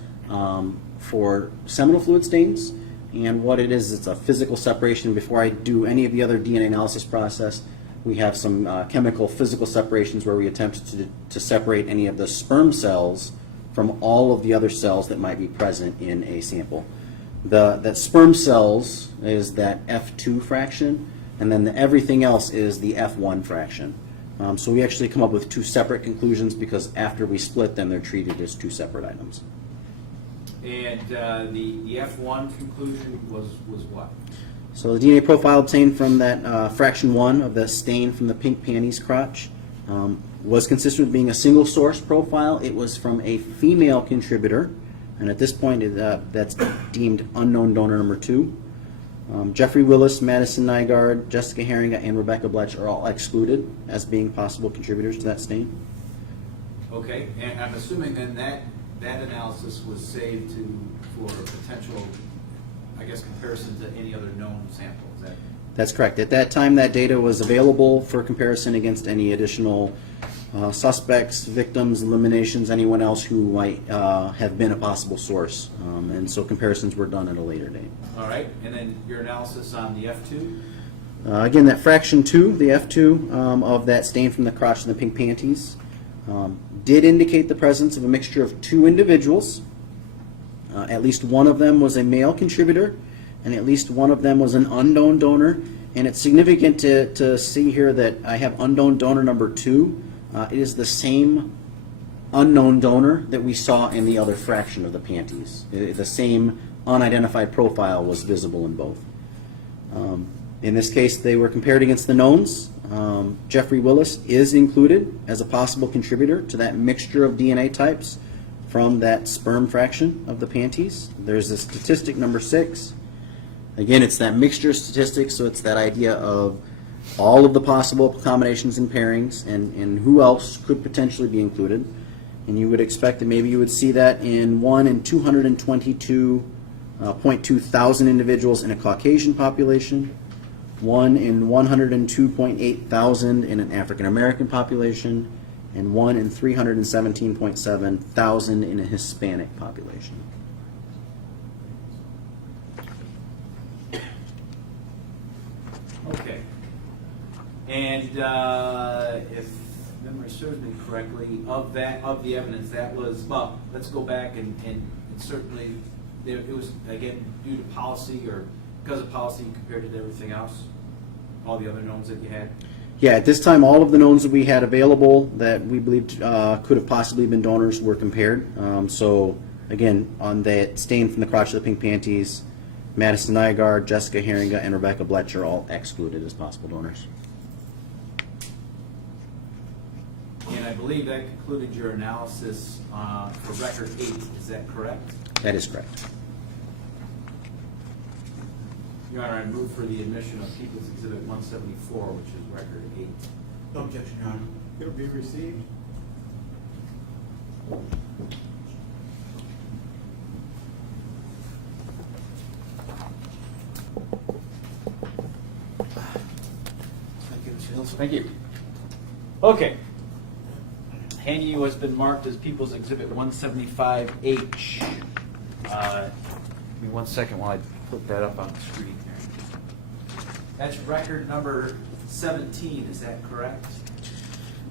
for seminal fluid stains. And what it is, it's a physical separation. Before I do any of the other DNA analysis process, we have some chemical physical separations where we attempt to separate any of the sperm cells from all of the other cells that might be present in a sample. That sperm cells is that F2 fraction, and then everything else is the F1 fraction. So we actually come up with two separate conclusions because after we split them, they're treated as two separate items. And the F1 conclusion was what? So the DNA profile obtained from that fraction 1 of the stain from the pink panties crotch was consistent with being a single source profile. It was from a female contributor, and at this point that's deemed unknown donor number 2. Jeffrey Willis, Madison Nygaard, Jessica Heeringa, and Rebecca Bletch are all excluded as being possible contributors to that stain. Okay, and I'm assuming then that analysis was saved for potential, I guess, comparison to any other known samples. That's correct. At that time, that data was available for comparison against any additional suspects, victims, eliminations, anyone else who might have been a possible source. And so comparisons were done at a later date. All right, and then your analysis on the F2? Again, that fraction 2, the F2 of that stain from the crotch and the pink panties, did indicate the presence of a mixture of 2 individuals. At least one of them was a male contributor, and at least one of them was an unknown donor. And it's significant to see here that I have unknown donor number 2. It is the same unknown donor that we saw in the other fraction of the panties. The same unidentified profile was visible in both. In this case, they were compared against the knowns. Jeffrey Willis is included as a possible contributor to that mixture of DNA types from that sperm fraction of the panties. There's a statistic number 6. Again, it's that mixture statistic, so it's that idea of all of the possible combinations and pairings and who else could potentially be included. And you would expect that maybe you would see that in 1 in 222.2 thousand individuals in a Caucasian population, 1 in 102.8 thousand in an African American population, and 1 in 317.7 thousand in a Hispanic population. Okay. And if memory serves me correctly, of the evidence, that was, well, let's go back and certainly it was, again, due to policy or because of policy compared to everything else, all the other knowns that you had? Yeah, at this time, all of the knowns that we had available that we believed could have possibly been donors were compared. So, again, on that stain from the crotch of the pink panties, Madison Nygaard, Jessica Heeringa, and Rebecca Bletch are all excluded as possible donors. And I believe that concluded your analysis for record 8. Is that correct? That is correct. Your Honor, I move for the admission of People's Exhibit 174, which is record 8. No objection, Your Honor. It'll be received. Thank you, Mr. Hills. Thank you. Okay. Handy has been marked as People's Exhibit 175H. Give me 1 second while I put that up on the screen here. That's record number 17, is that correct?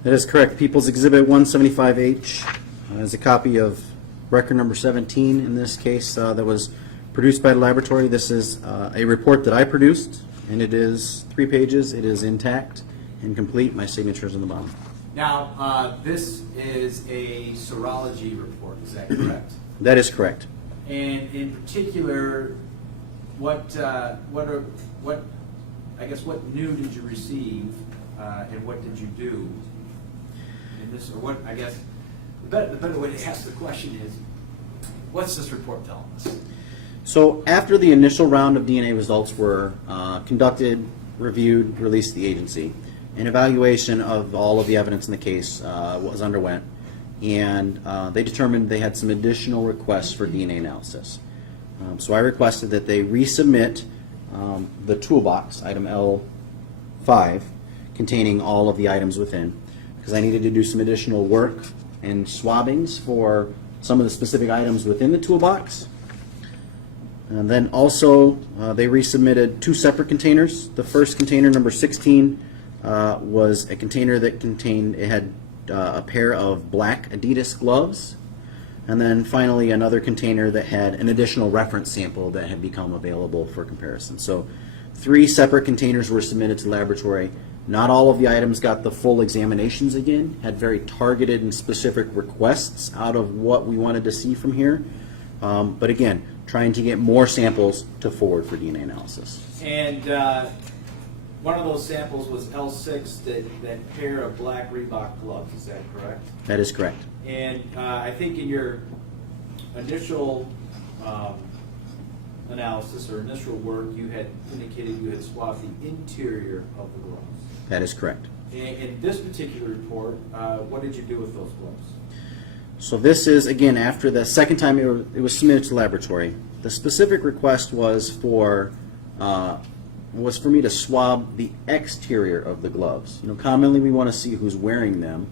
That is correct. People's Exhibit 175H is a copy of record number 17 in this case that was produced by the laboratory. This is a report that I produced, and it is 3 pages. It is intact and complete. My signature is on the bottom. Now, this is a serology report, is that correct? That is correct. And in particular, what new did you receive, and what did you do in this, or what, I guess, the better way to ask the question is, what's this report telling us? So after the initial round of DNA results were conducted, reviewed, released to the agency, an evaluation of all of the evidence in the case was underwent, and they determined they had some additional requests for DNA analysis. So I requested that they resubmit the toolbox, item 5, containing all of the items within, because I needed to do some additional work and swabbings for some of the specific items within the toolbox. And then also, they resubmitted 2 separate containers. The first container, number 16, was a container that had a pair of black Adidas gloves. And then finally, another container that had an additional reference sample that had become available for comparison. So 3 separate containers were submitted to the laboratory. Not all of the items got the full examinations again, had very targeted and specific requests out of what we wanted to see from here. But again, trying to get more samples to forward for DNA analysis. And one of those samples was L6, that pair of black Reebok gloves, is that correct? That is correct. And I think in your initial analysis or initial work, you had indicated you had swabbed the interior of the gloves. That is correct. In this particular report, what did you do with those gloves? So this is, again, after the second time it was submitted to the laboratory. The specific request was for me to swab the exterior of the gloves. You know, commonly we want to see who's wearing them,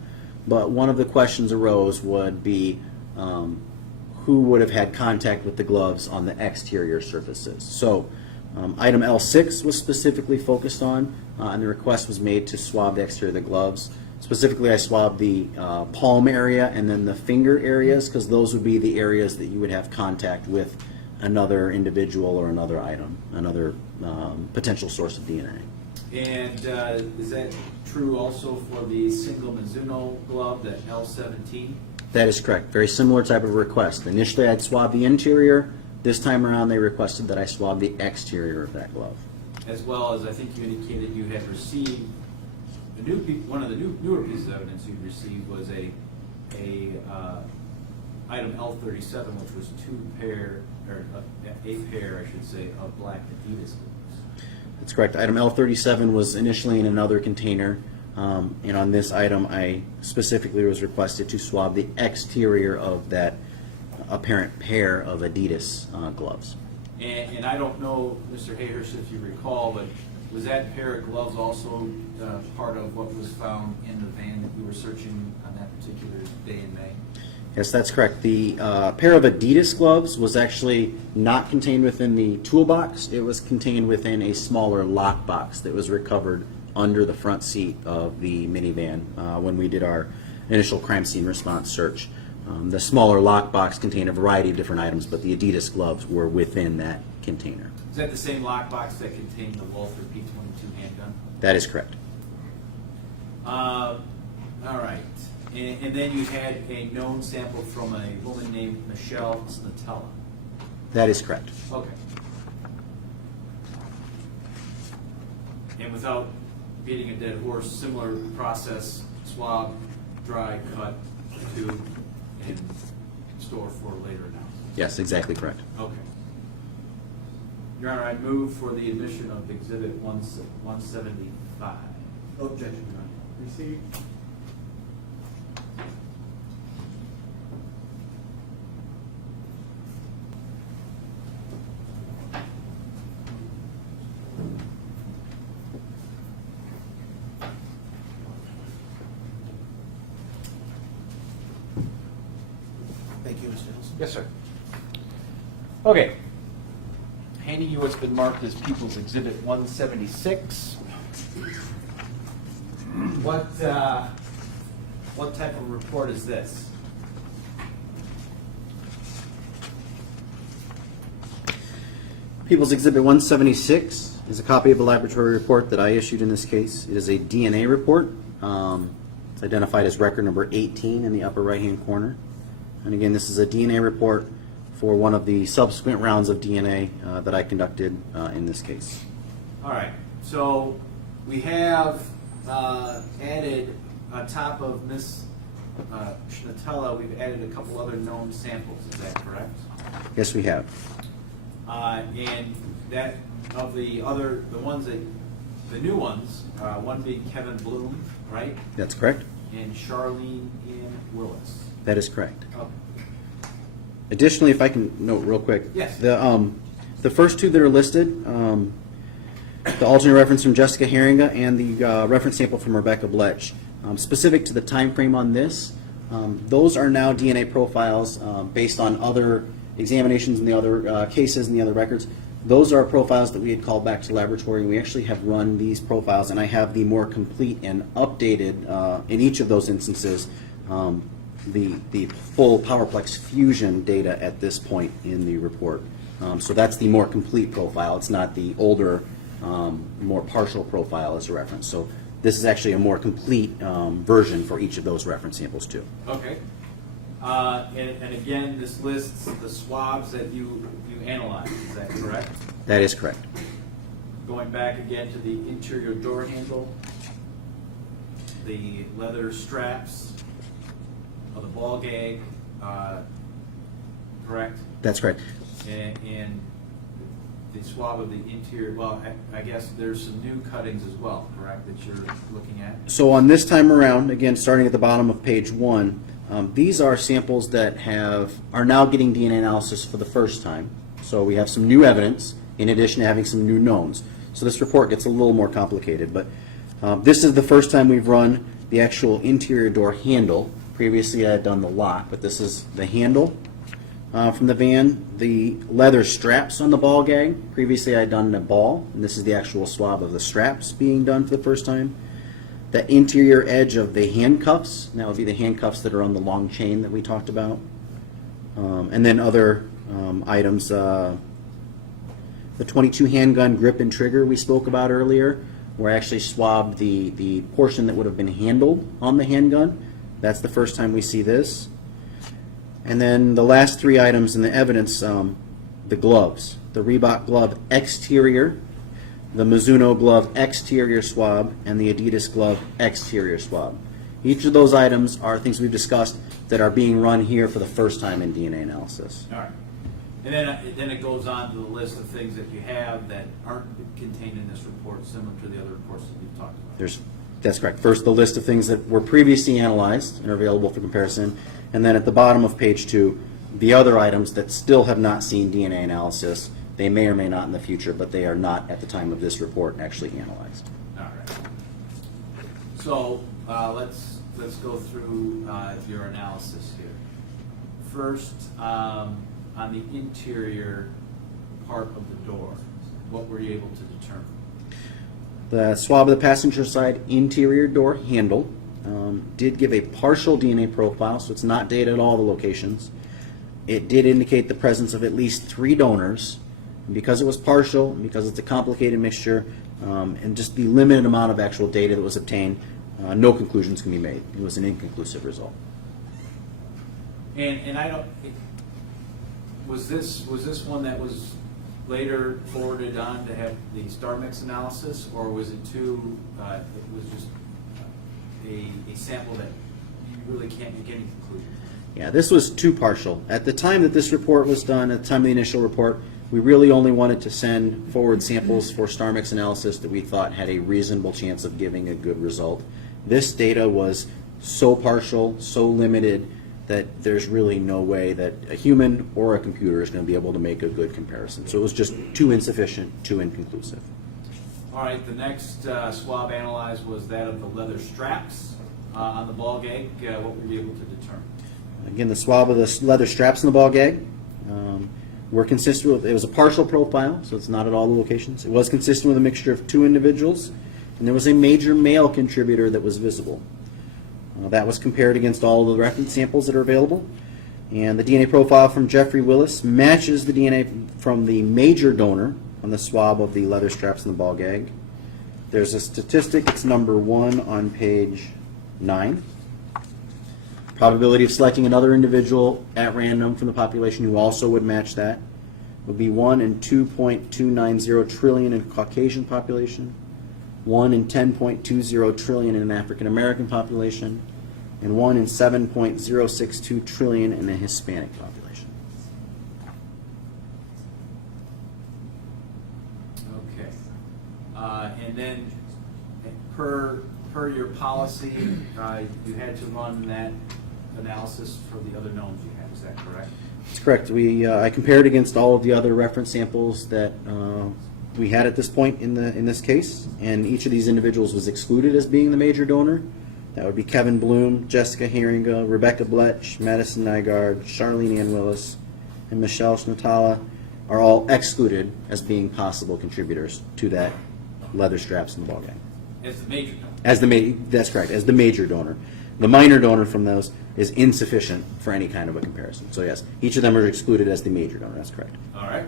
but one of the questions arose would be who would have had contact with the gloves on the exterior surfaces. So item L6 was specifically focused on, and the request was made to swab the exterior of the gloves. Specifically, I swabbed the palm area and then the finger areas, because those would be the areas that you would have contact with another individual or another item, another potential source of DNA. And is that true also for the single Mizuno glove, that L17? That is correct. Very similar type of request. Initially, I'd swab the interior. This time around, they requested that I swab the exterior of that glove. As well as I think you indicated you had received one of the newer pieces of evidence you received was a item L37, which was a pair, I should say, of black Adidas gloves. That's correct. Item L37 was initially in another container, and on this item, I specifically was requested to swab the exterior of that apparent pair of Adidas gloves. And I don't know, Mr. Hayhurst, if you recall, but was that pair of gloves also part of what was found in the van that you were searching on that particular day in May? Yes, that's correct. The pair of Adidas gloves was actually not contained within the toolbox. It was contained within a smaller lockbox that was recovered under the front seat of the minivan when we did our initial crime scene response search. The smaller lockbox contained a variety of different items, but the Adidas gloves were within that container. Is that the same lockbox that contained the Walther P22 handgun? That is correct. All right. And then you had a known sample from a woman named Michelle Snatella. That is correct. Okay. And without beating a dead horse, similar process: swab, dry, cut, tube, and store for later analysis. Yes, exactly correct. Okay. Your Honor, I move for the admission of Exhibit 175. No objection, Your Honor. Received. Thank you, Mr. Hilson. Yes, sir. Okay. Handing you what's been marked as People's Exhibit 176. What type of report is this? People's Exhibit 176 is a copy of a laboratory report that I issued in this case. It is a DNA report. It's identified as record number 18 in the upper right-hand corner. And again, this is a DNA report for one of the subsequent rounds of DNA that I conducted in this case. All right. So we have added, on top of Ms. Schnatella, we've added a couple other known samples. Is that correct? Yes, we have. And that of the new ones, one being Kevin Bloom, right? That's correct. And Charlene Ann Willis. That is correct. Okay. Additionally, if I can note real quick. Yes. The first two that are listed, the alternate reference from Jessica Heeringa and the reference sample from Rebecca Bletch. Specific to the time frame on this, those are now DNA profiles based on other examinations and the other cases and the other records. Those are profiles that we had called back to laboratory, and we actually have run these profiles, and I have the more complete and updated, in each of those instances, the full PowerPlex fusion data at this point in the report. So that's the more complete profile. It's not the older, more partial profile as a reference. So this is actually a more complete version for each of those reference samples too. Okay. And again, this lists the swabs that you analyzed, is that correct? That is correct. Going back again to the interior door handle, the leather straps of the ball gag, correct? That's correct. And the swab of the interior, well, I guess there's some new cuttings as well, correct, that you're looking at? So on this time around, again, starting at the bottom of page 1, these are samples that are now getting DNA analysis for the first time. So we have some new evidence in addition to having some new knowns. So this report gets a little more complicated, but this is the first time we've run the actual interior door handle. Previously I had done the lock, but this is the handle from the van. The leather straps on the ball gag. Previously I had done the ball, and this is the actual swab of the straps being done for the first time. The interior edge of the handcuffs, and that would be the handcuffs that are on the long chain that we talked about. And then other items, the 22 handgun grip and trigger we spoke about earlier, where I actually swabbed the portion that would have been handled on the handgun. That's the first time we see this. And then the last 3 items in the evidence, the gloves. The Reebok glove exterior, the Mizuno glove exterior swab, and the Adidas glove exterior swab. Each of those items are things we've discussed that are being run here for the first time in DNA analysis. All right. And then it goes on to the list of things that you have that aren't contained in this report, similar to the other reports that you've talked about. That's correct. First, the list of things that were previously analyzed and are available for comparison, and then at the bottom of page 2, the other items that still have not seen DNA analysis. They may or may not in the future, but they are not at the time of this report actually analyzed. All right. So let's go through your analysis here. First, on the interior part of the door, what were you able to determine? The swab of the passenger side interior door handle did give a partial DNA profile, so it's not data at all the locations. It did indicate the presence of at least 3 donors. And because it was partial, because it's a complicated mixture, and just the limited amount of actual data that was obtained, no conclusions can be made. It was an inconclusive result. And I don't. Was this one that was later forwarded on to have the StarMix analysis, or was it too? It was just a sample that you really can't make any conclusions. Yeah, this was too partial. At the time that this report was done, at the time of the initial report, we really only wanted to send forward samples for StarMix analysis that we thought had a reasonable chance of giving a good result. This data was so partial, so limited, that there's really no way that a human or a computer is going to be able to make a good comparison. So it was just too insufficient, too inconclusive. All right, the next swab analyzed was that of the leather straps on the ball gag. What were you able to determine? Again, the swab of the leather straps in the ball gag were consistent with, it was a partial profile, so it's not at all the locations. It was consistent with a mixture of 2 individuals, and there was a major male contributor that was visible. That was compared against all of the reference samples that are available, and the DNA profile from Jeffrey Willis matches the DNA from the major donor on the swab of the leather straps in the ball gag. There's a statistic, it's number 1 on page 9. Probability of selecting another individual at random from the population who also would match that would be 1 in 2.290 trillion in Caucasian population, 1 in 10.20 trillion in an African American population, and 1 in 7.062 trillion in a Hispanic population. Okay. And then per your policy, you had to run that analysis for the other knowns you had. Is that correct? That's correct. I compared against all of the other reference samples that we had at this point in this case, and each of these individuals was excluded as being the major donor. That would be Kevin Bloom, Jessica Heeringa, Rebecca Bletch, Madison Nygaard, Charlene Ann Willis, and Michelle Schnatala are all excluded as being possible contributors to that leather straps in the ballgame. As the major donor. That's correct, as the major donor. The minor donor from those is insufficient for any kind of a comparison. So yes, each of them are excluded as the major donor. That's correct. All right.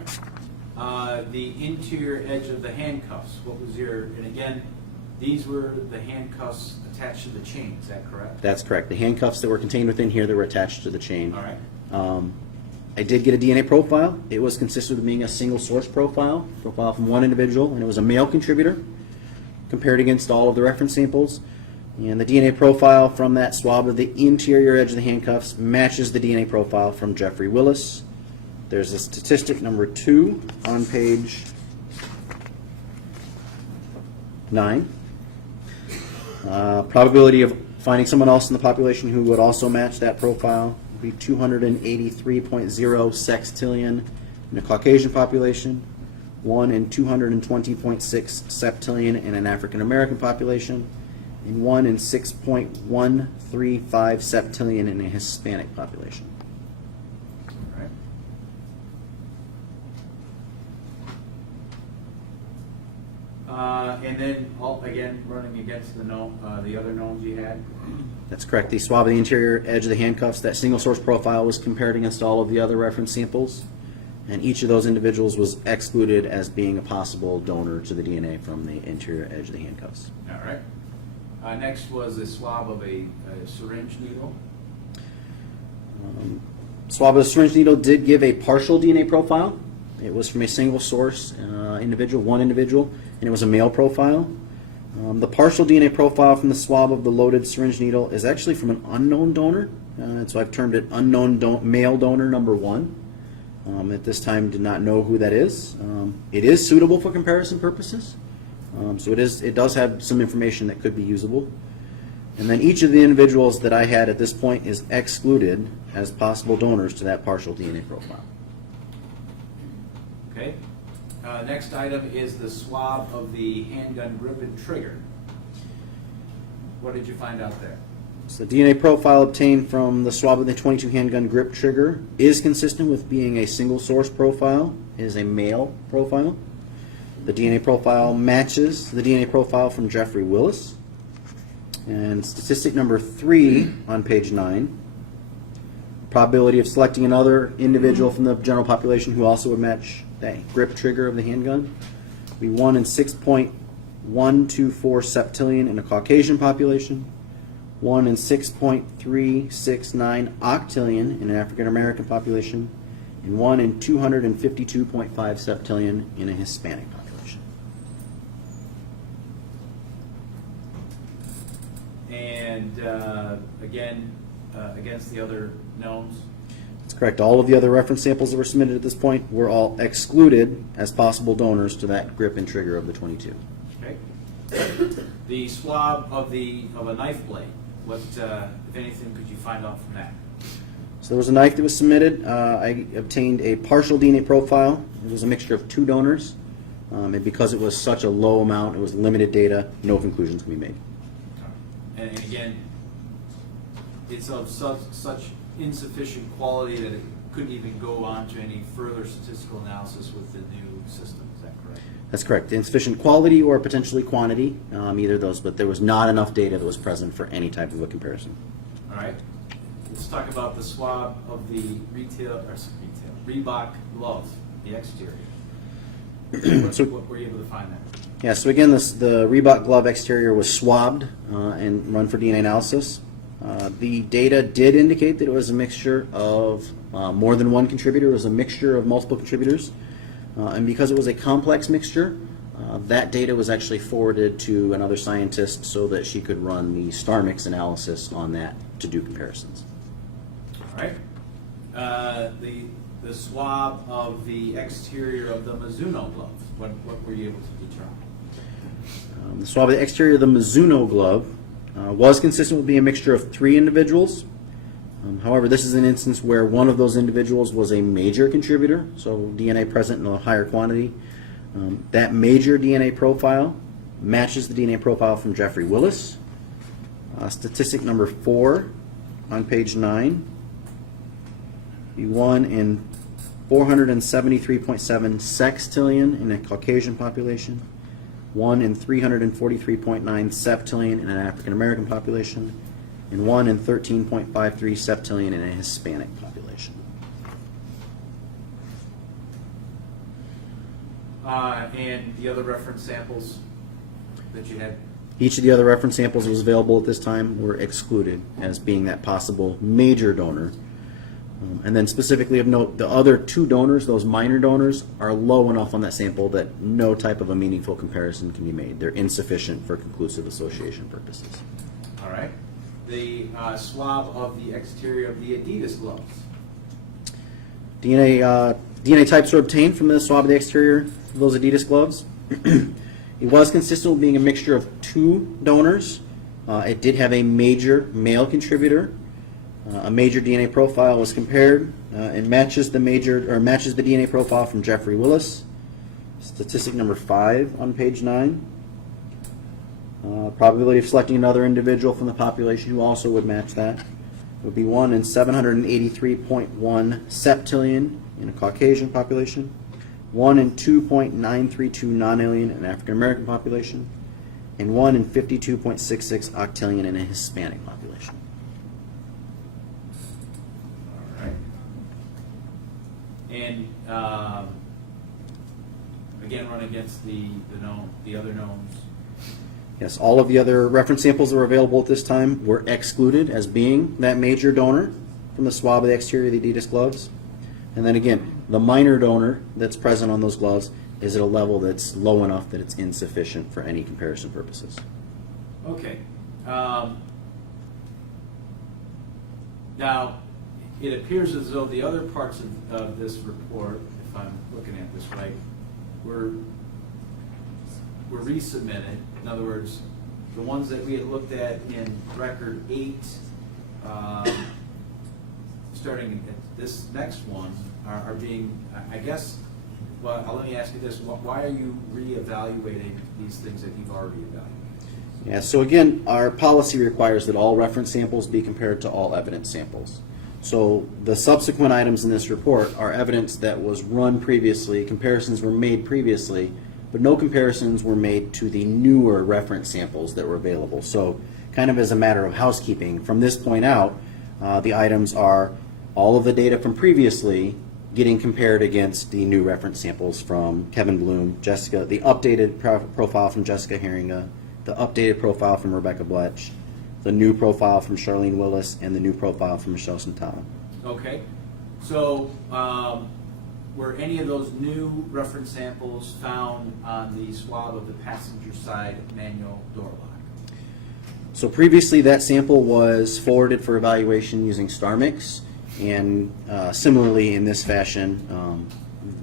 The interior edge of the handcuffs, what was your, and again, these were the handcuffs attached to the chain, is that correct? That's correct. The handcuffs that were contained within here that were attached to the chain. All right. I did get a DNA profile. It was consistent with being a single source profile from one individual, and it was a male contributor compared against all of the reference samples. And the DNA profile from that swab of the interior edge of the handcuffs matches the DNA profile from Jeffrey Willis. There's a statistic number 2 on page 9. Probability of finding someone else in the population who would also match that profile would be 283.0 sextillion in a Caucasian population, 1 in 220.6 septillion in an African American population, and 1 in 6.135 septillion in a Hispanic population. All right. And then, again, running against the other knowns you had. That's correct. The swab of the interior edge of the handcuffs, that single source profile was compared against all of the other reference samples, and each of those individuals was excluded as being a possible donor to the DNA from the interior edge of the handcuffs. All right. Next was a swab of a syringe needle. Swab of the syringe needle did give a partial DNA profile. It was from a single source individual, one individual, and it was a male profile. The partial DNA profile from the swab of the loaded syringe needle is actually from an unknown donor, and so I've termed it unknown male donor number 1. At this time, did not know who that is. It is suitable for comparison purposes, so it does have some information that could be usable. And then each of the individuals that I had at this point is excluded as possible donors to that partial DNA profile. Okay. Next item is the swab of the handgun grip and trigger. What did you find out there? So the DNA profile obtained from the swab of the .22 handgun grip trigger is consistent with being a single source profile. It is a male profile. The DNA profile matches the DNA profile from Jeffrey Willis. And statistic number 3 on page 9, probability of selecting another individual from the general population who also would match that grip trigger of the handgun would be 1 in 6.124 septillion in a Caucasian population, 1 in 6.369 octillion in an African American population, and 1 in 252.5 septillion in a Hispanic population. And again, against the other knowns. That's correct. All of the other reference samples that were submitted at this point were all excluded as possible donors to that grip and trigger of the .22. Okay. The swab of a knife blade. What, if anything, could you find out from that? So there was a knife that was submitted. I obtained a partial DNA profile. It was a mixture of 2 donors. And because it was such a low amount, it was limited data, no conclusions can be made. And again, it's of such insufficient quality that it couldn't even go on to any further statistical analysis with the new system. Is that correct? That's correct. Insufficient quality or potentially quantity, either of those, but there was not enough data that was present for any type of a comparison. All right. Let's talk about the swab of the Reebok glove, the exterior. What were you able to find there? Yeah, so again, the Reebok glove exterior was swabbed and run for DNA analysis. The data did indicate that it was a mixture of more than one contributor. It was a mixture of multiple contributors. And because it was a complex mixture, that data was actually forwarded to another scientist so that she could run the StarMix analysis on that to do comparisons. All right. The swab of the exterior of the Mizuno glove. What were you able to determine? The swab of the exterior of the Mizuno glove was consistent with being a mixture of 3 individuals. However, this is an instance where one of those individuals was a major contributor, so DNA present in a higher quantity. That major DNA profile matches the DNA profile from Jeffrey Willis. Statistic number 4 on page 9. Be 1 in 473.7 sextillion in a Caucasian population, 1 in 343.9 septillion in an African American population, and 1 in 13.53 septillion in a Hispanic population. And the other reference samples that you had? Each of the other reference samples that was available at this time were excluded as being that possible major donor. And then specifically of note, the other 2 donors, those minor donors, are low enough on that sample that no type of a meaningful comparison can be made. They're insufficient for conclusive association purposes. All right. The swab of the exterior of the Adidas gloves. DNA types were obtained from the swab of the exterior of those Adidas gloves. It was consistent with being a mixture of 2 donors. It did have a major male contributor. A major DNA profile was compared and matches the DNA profile from Jeffrey Willis. Statistic number 5 on page 9. Probability of selecting another individual from the population who also would match that would be 1 in 783.1 septillion in a Caucasian population, 1 in 2.932 non-alien in an African American population, and 1 in 52.66 octillion in a Hispanic population. All right. And again, run against the other knowns. Yes, all of the other reference samples that were available at this time were excluded as being that major donor from the swab of the exterior of the Adidas gloves. And then again, the minor donor that's present on those gloves is at a level that's low enough that it's insufficient for any comparison purposes. Okay. Now, it appears as though the other parts of this report, if I'm looking at this right, were resubmitted. In other words, the ones that we had looked at in record 8, starting at this next one, are being, I guess, well, let me ask you this, why are you reevaluating these things that you've already evaluated? Yeah, so again, our policy requires that all reference samples be compared to all evidence samples. So the subsequent items in this report are evidence that was run previously, comparisons were made previously, but no comparisons were made to the newer reference samples that were available. So kind of as a matter of housekeeping, from this point out, the items are all of the data from previously getting compared against the new reference samples from Kevin Bloom, Jessica, the updated profile from Jessica Heeringa, the updated profile from Rebecca Bletch, the new profile from Charlene Willis, and the new profile from Michelle Santana. Okay. So were any of those new reference samples found on the swab of the passenger side manual door lock? So previously that sample was forwarded for evaluation using StarMix, and similarly in this fashion,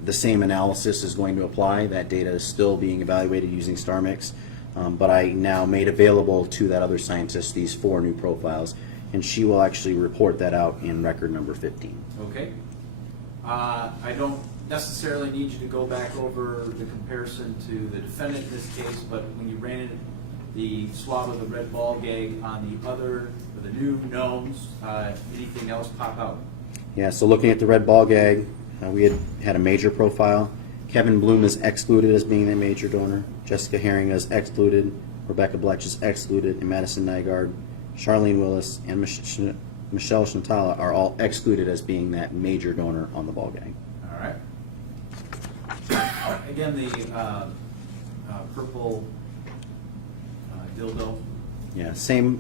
the same analysis is going to apply. That data is still being evaluated using StarMix, but I now made available to that other scientist these 4 new profiles, and she will actually report that out in record number 15. Okay. I don't necessarily need you to go back over the comparison to the defendant in this case, but when you ran the swab of the red ball gag on the new knowns, anything else pop out? Yeah, so looking at the red ball gag, we had a major profile. Kevin Bloom is excluded as being a major donor. Jessica Heeringa is excluded. Rebecca Bletch is excluded. And Madison Nygaard, Charlene Willis, and Michelle Shantala are all excluded as being that major donor on the ball gag. All right. Again, the purple dildo. Yeah, same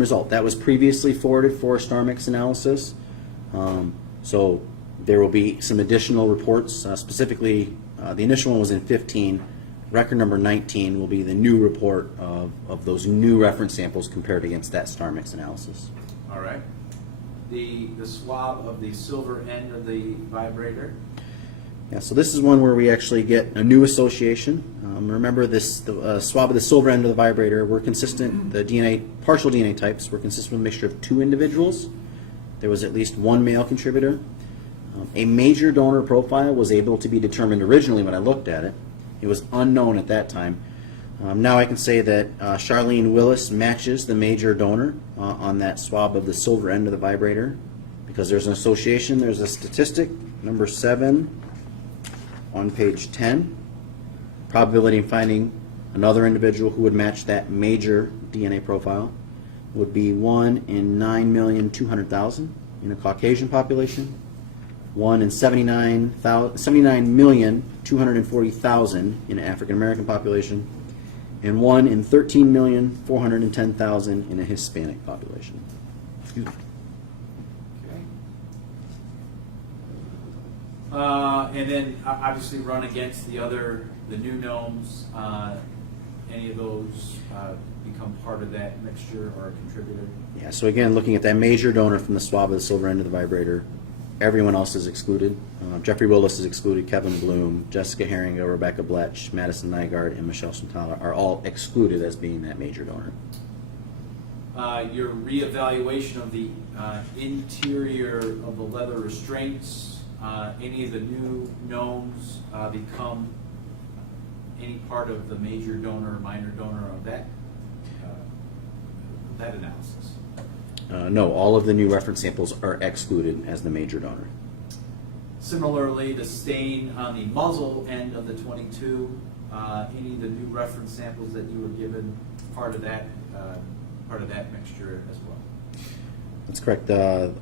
result. That was previously forwarded for StarMix analysis. So there will be some additional reports. Specifically, the initial one was in 15. Record number 19 will be the new report of those new reference samples compared against that StarMix analysis. All right. The swab of the silver end of the vibrator. Yeah, so this is one where we actually get a new association. Remember this, the swab of the silver end of the vibrator were consistent, the DNA, partial DNA types were consistent with a mixture of 2 individuals. There was at least 1 male contributor. A major donor profile was able to be determined originally when I looked at it. It was unknown at that time. Now I can say that Charlene Willis matches the major donor on that swab of the silver end of the vibrator, because there's an association, there's a statistic, number 7 on page 10. Probability of finding another individual who would match that major DNA profile would be 1 in 9,200,000 in a Caucasian population, 1 in 79,240,000 in an African American population, and 1 in 13,410,000 in a Hispanic population. Excuse me. Okay. And then obviously run against the new gnomes. Any of those become part of that mixture or a contributor? Yeah, so again, looking at that major donor from the swab of the silver end of the vibrator, everyone else is excluded. Jeffrey Willis is excluded, Kevin Bloom, Jessica Heeringa, Rebecca Bletch, Madison Nygaard, and Michelle Santala are all excluded as being that major donor. Your reevaluation of the interior of the leather restraints, any of the new gnomes become any part of the major donor or minor donor of that analysis? No, all of the new reference samples are excluded as the major donor. Similarly, the stain on the muzzle end of the 22, any of the new reference samples that you were given part of that mixture as well. That's correct.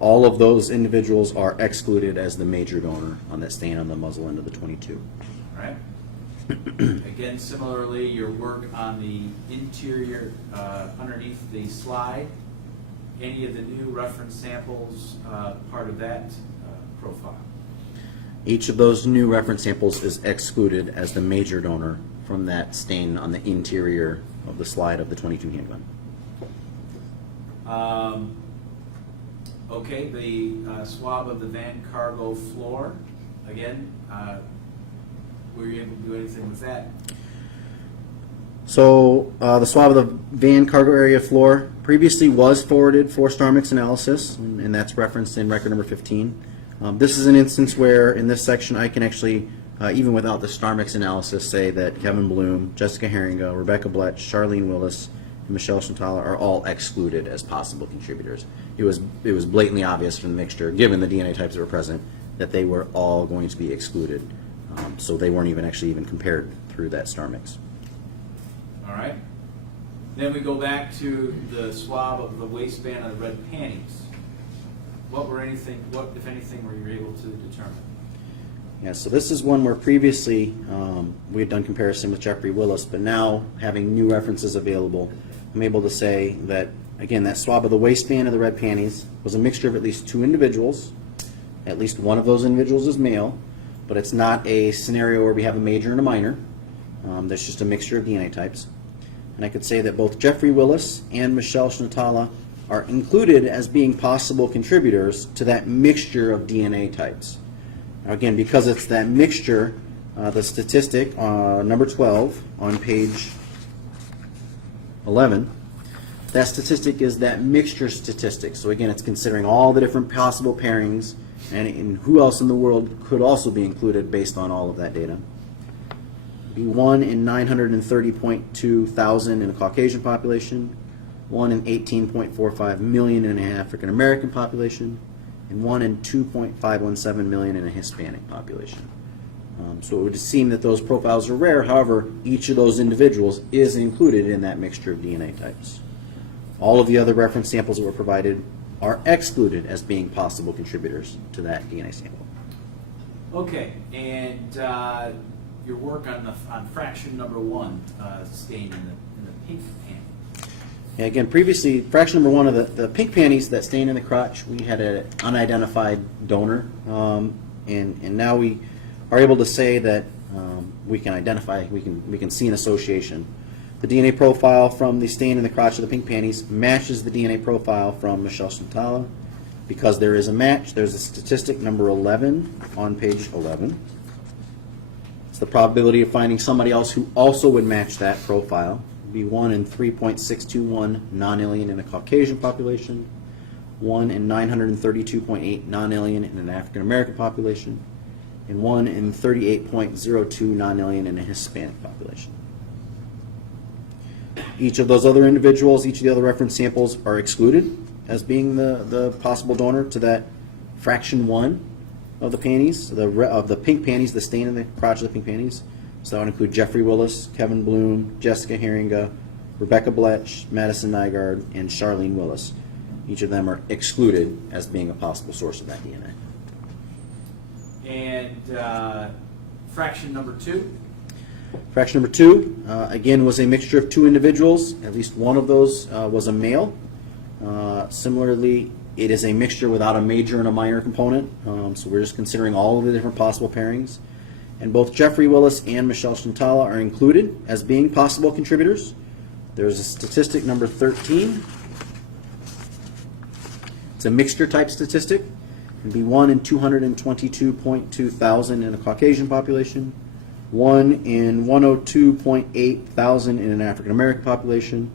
All of those individuals are excluded as the major donor on that stain on the muzzle end of the 22. All right. Again, similarly, your work on the interior underneath the slide, any of the new reference samples part of that profile? Each of those new reference samples is excluded as the major donor from that stain on the interior of the slide of the 22 handgun. Okay, the swab of the van cargo floor, again, were you able to do anything with that? So the swab of the van cargo area floor previously was forwarded for StarMix analysis, and that's referenced in record number 15. This is an instance where in this section I can actually, even without the StarMix analysis, say that Kevin Bloom, Jessica Heeringa, Rebecca Bletch, Charlene Willis, and Michelle Santala are all excluded as possible contributors. It was blatantly obvious from the mixture, given the DNA types that were present, that they were all going to be excluded. So they weren't even compared through that StarMix. All right. Then we go back to the swab of the waistband of the red panties. What, if anything, were you able to determine? Yeah, so this is one where previously we had done comparison with Jeffrey Willis, but now having new references available, I'm able to say that, again, that swab of the waistband of the red panties was a mixture of at least 2 individuals. At least one of those individuals is male, but it's not a scenario where we have a major and a minor. There's just a mixture of DNA types. And I could say that both Jeffrey Willis and Michelle Santala are included as being possible contributors to that mixture of DNA types. Now again, because it's that mixture, the statistic, number 12 on page 11, that statistic is that mixture statistic. So again, it's considering all the different possible pairings and who else in the world could also be included based on all of that data. Be 1 in 930.2 thousand in a Caucasian population, 1 in 18.45 million in an African American population, and 1 in 2.517 million in a Hispanic population. So it would seem that those profiles are rare. However, each of those individuals is included in that mixture of DNA types. All of the other reference samples that were provided are excluded as being possible contributors to that DNA sample. Okay, and your work on fraction number 1 stain in the pink panty. Yeah, again, previously, fraction number 1 of the pink panties that stain in the crotch, we had an unidentified donor, and now we are able to say that we can identify, we can see an association. The DNA profile from the stain in the crotch of the pink panties matches the DNA profile from Michelle Santala. Because there is a match, there's a statistic number 11 on page 11. It's the probability of finding somebody else who also would match that profile. It'd be 1 in 3.621 non-alien in a Caucasian population, 1 in 932.8 non-alien in an African American population, and 1 in 38.02 non-alien in a Hispanic population. Each of those other individuals, each of the other reference samples are excluded as being the possible donor to that fraction 1 of the panties, of the pink panties, the stain in the crotch of the pink panties. So that would include Jeffrey Willis, Kevin Bloom, Jessica Heeringa, Rebecca Bletch, Madison Nygaard, and Charlene Willis. Each of them are excluded as being a possible source of that DNA. And fraction number 2? Fraction number 2, again, was a mixture of 2 individuals. At least one of those was a male. Similarly, it is a mixture without a major and a minor component, so we're just considering all of the different possible pairings. And both Jeffrey Willis and Michelle Shantala are included as being possible contributors. There's a statistic number 13. It's a mixture type statistic. It can be 1 in 222.2 thousand in a Caucasian population, 1 in 102.8 thousand in an African American population,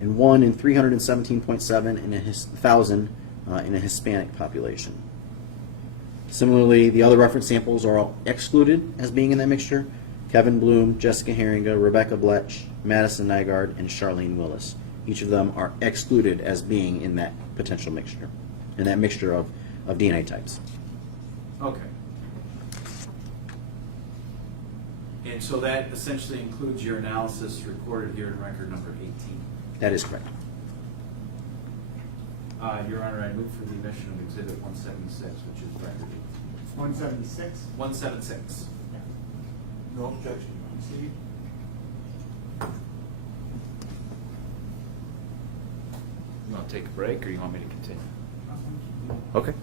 and 1 in 317.7 in a thousand in a Hispanic population. Similarly, the other reference samples are all excluded as being in that mixture. Kevin Bloom, Jessica Heeringa, Rebecca Bletch, Madison Nygaard, and Charlene Willis. Each of them are excluded as being in that potential mixture, in that mixture of DNA types. Okay. And so that essentially includes your analysis recorded here in record number 18. That is correct. Your Honor, I move for the admission of Exhibit 176, which is record 176? 176. No objection, Your Honor. Proceed. You want to take a break, or you want me to continue? Okay.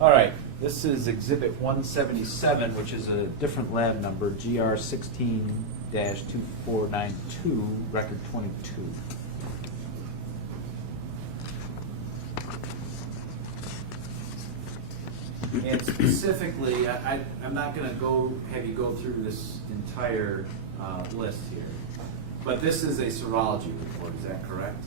All right, this is Exhibit 177, which is a different lab number, GR 16-2492, record 22. And specifically, I'm not going to have you go through this entire list here, but this is a serology report, is that correct?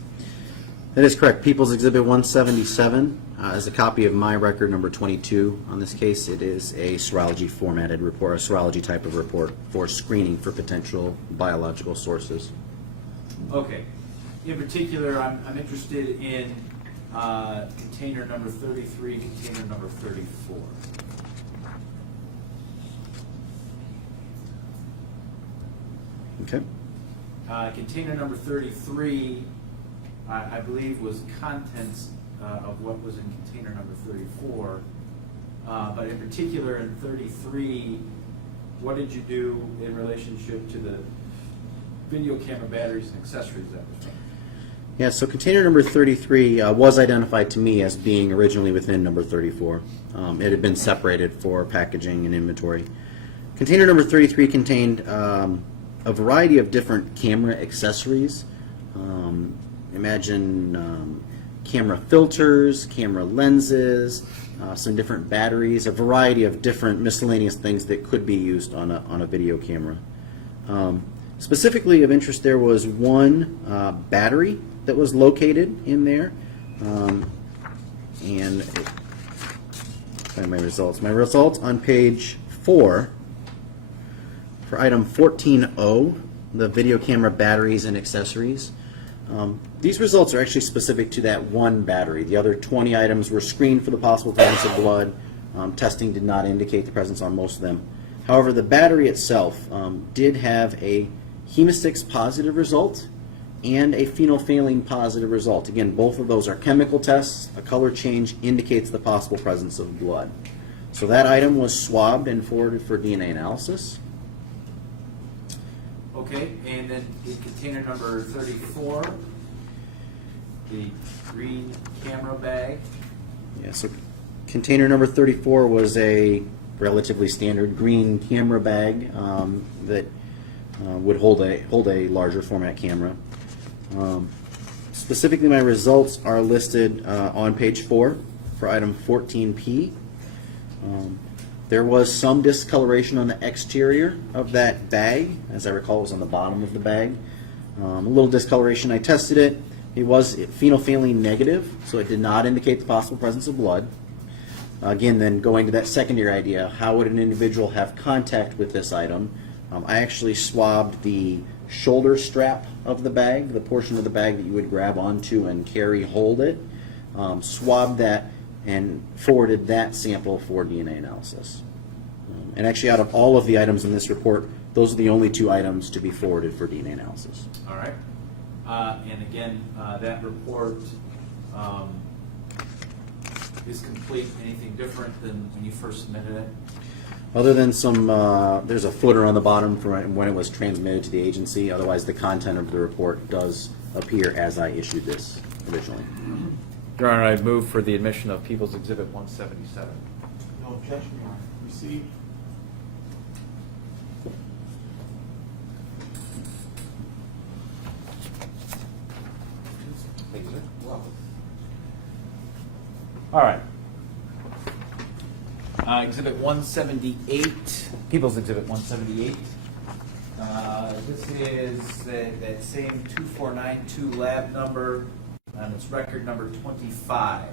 That is correct. People's Exhibit 177 is a copy of my record number 22. On this case, it is a serology formatted report, a serology type of report for screening for potential biological sources. Okay. In particular, I'm interested in container number 33, container number 34. Okay. Container number 33, I believe, was contents of what was in container number 34. But in particular, in 33, what did you do in relationship to the video camera batteries and accessories that was found? Yeah, so container number 33 was identified to me as being originally within number 34. It had been separated for packaging and inventory. Container number 33 contained a variety of different camera accessories. Imagine camera filters, camera lenses, some different batteries, a variety of different miscellaneous things that could be used on a video camera. Specifically of interest, there was one battery that was located in there, and find my results. My results on page 4 for item 14O, the video camera batteries and accessories. These results are actually specific to that one battery. The other 20 items were screened for the possible presence of blood. Testing did not indicate the presence on most of them. However, the battery itself did have a hemostix positive result and a phenolphthalein positive result. Again, both of those are chemical tests. A color change indicates the possible presence of blood. So that item was swabbed and forwarded for DNA analysis. Okay, and then in container number 34, the green camera bag. Yeah, so container number 34 was a relatively standard green camera bag that would hold a larger format camera. Specifically, my results are listed on page 4 for item 14P. There was some discoloration on the exterior of that bag. As I recall, it was on the bottom of the bag. A little discoloration. I tested it. It was phenolphthalein negative, so it did not indicate the possible presence of blood. Again, then going to that secondary idea, how would an individual have contact with this item? I actually swabbed the shoulder strap of the bag, the portion of the bag that you would grab onto and hold it, swabbed that and forwarded that sample for DNA analysis. And actually, out of all of the items in this report, those are the only 2 items to be forwarded for DNA analysis. All right. And again, that report is complete. Anything different than when you first submitted it? Other than some, there's a footer on the bottom from when it was transmitted to the agency. Otherwise, the content of the report does appear as I issued this originally. Your Honor, I move for the admission of People's Exhibit 177. No objection, Your Honor. Received. All right. Exhibit 178, People's Exhibit 178. This is that same 2492 lab number, and it's record number 25.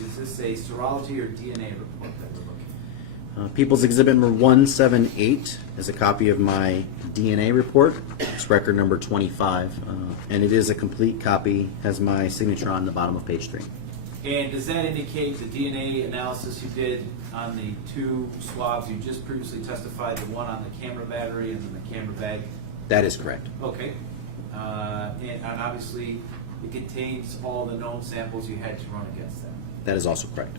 Is this a serology or DNA report that we're looking at? People's Exhibit number 178 is a copy of my DNA report. It's record number 25, and it is a complete copy, has my signature on the bottom of page 3. And does that indicate the DNA analysis you did on the 2 swabs you just previously testified, the one on the camera battery and then the camera bag? That is correct. Okay. And obviously, it contains all the known samples you had to run against that. That is also correct.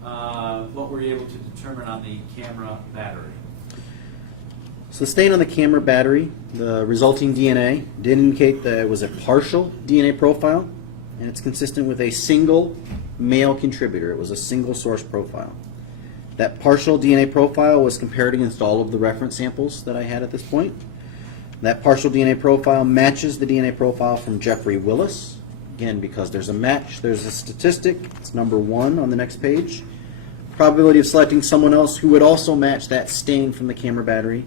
What were you able to determine on the camera battery? So the stain on the camera battery, the resulting DNA, did indicate that it was a partial DNA profile, and it's consistent with a single male contributor. It was a single source profile. That partial DNA profile was compared against all of the reference samples that I had at this point. That partial DNA profile matches the DNA profile from Jeffrey Willis. Again, because there's a match, there's a statistic. It's number 1 on the next page. Probability of selecting someone else who would also match that stain from the camera battery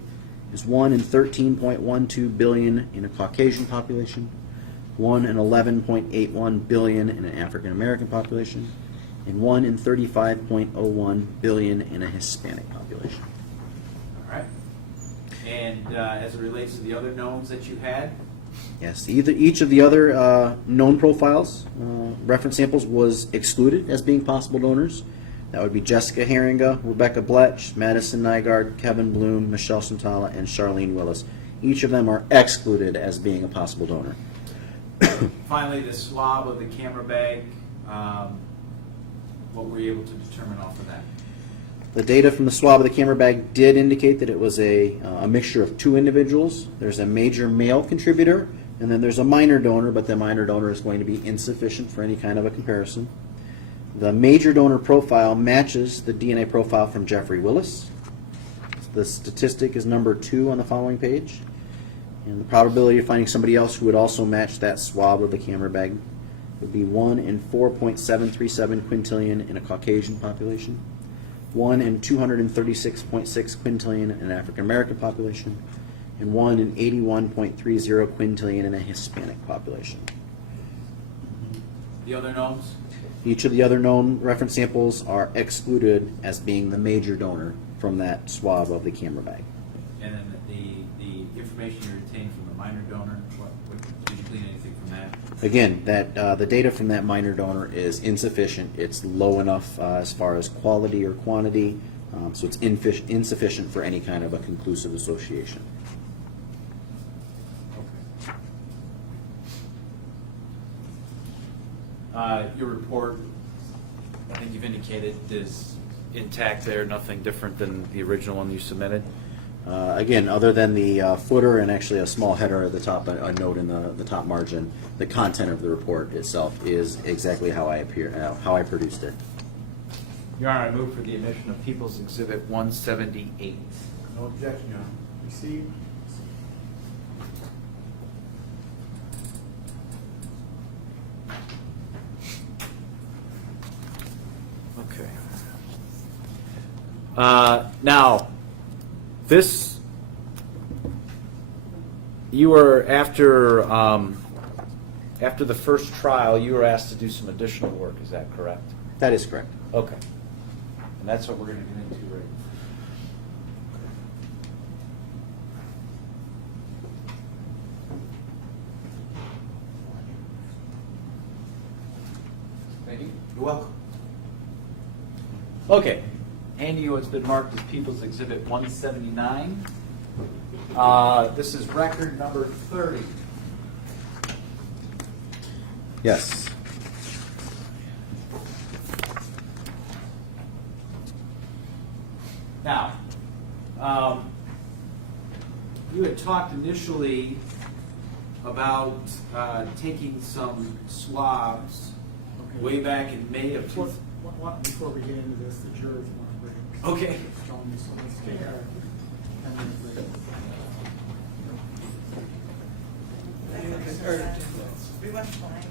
is 1 in 13.12 billion in a Caucasian population, 1 in 11.81 billion in an African American population, and 1 in 35.01 billion in a Hispanic population. All right. And as it relates to the other knowns that you had? Yes, each of the other known profiles, reference samples, was excluded as being possible donors. That would be Jessica Heeringa, Rebecca Bletch, Madison Nygaard, Kevin Bloom, Michelle Santala, and Charlene Willis. Each of them are excluded as being a possible donor. Finally, the swab of the camera bag, what were you able to determine off of that? The data from the swab of the camera bag did indicate that it was a mixture of 2 individuals. There's a major male contributor, and then there's a minor donor, but the minor donor is going to be insufficient for any kind of a comparison. The major donor profile matches the DNA profile from Jeffrey Willis. The statistic is number 2 on the following page. And the probability of finding somebody else who would also match that swab of the camera bag would be 1 in 4.737 quintillion in a Caucasian population, 1 in 236.6 quintillion in an African American population, and 1 in 81.30 quintillion in a Hispanic population. The other knowns? Each of the other known reference samples are excluded as being the major donor from that swab of the camera bag. And then the information you retained from the minor donor, did you glean anything from that? Again, the data from that minor donor is insufficient. It's low enough as far as quality or quantity, so it's insufficient for any kind of a conclusive association. Your report, I think you've indicated, is intact there, nothing different than the original one you submitted? Again, other than the footer and actually a small header at the top, a note in the top margin, the content of the report itself is exactly how I produced it. Your Honor, I move for the admission of People's Exhibit 178. No objection, Your Honor. Received. Okay. Now, this you were after the first trial, you were asked to do some additional work. Is that correct? That is correct. Okay. And that's what we're going to get into right Thank you. You're welcome. Okay. Handy what's been marked as People's Exhibit 179. This is record number 30. Yes. Now, you had talked initially about taking some swabs way back in May of Before we get into this, the jurors want to bring it. Okay. So let's take our 10 minutes break. We went flying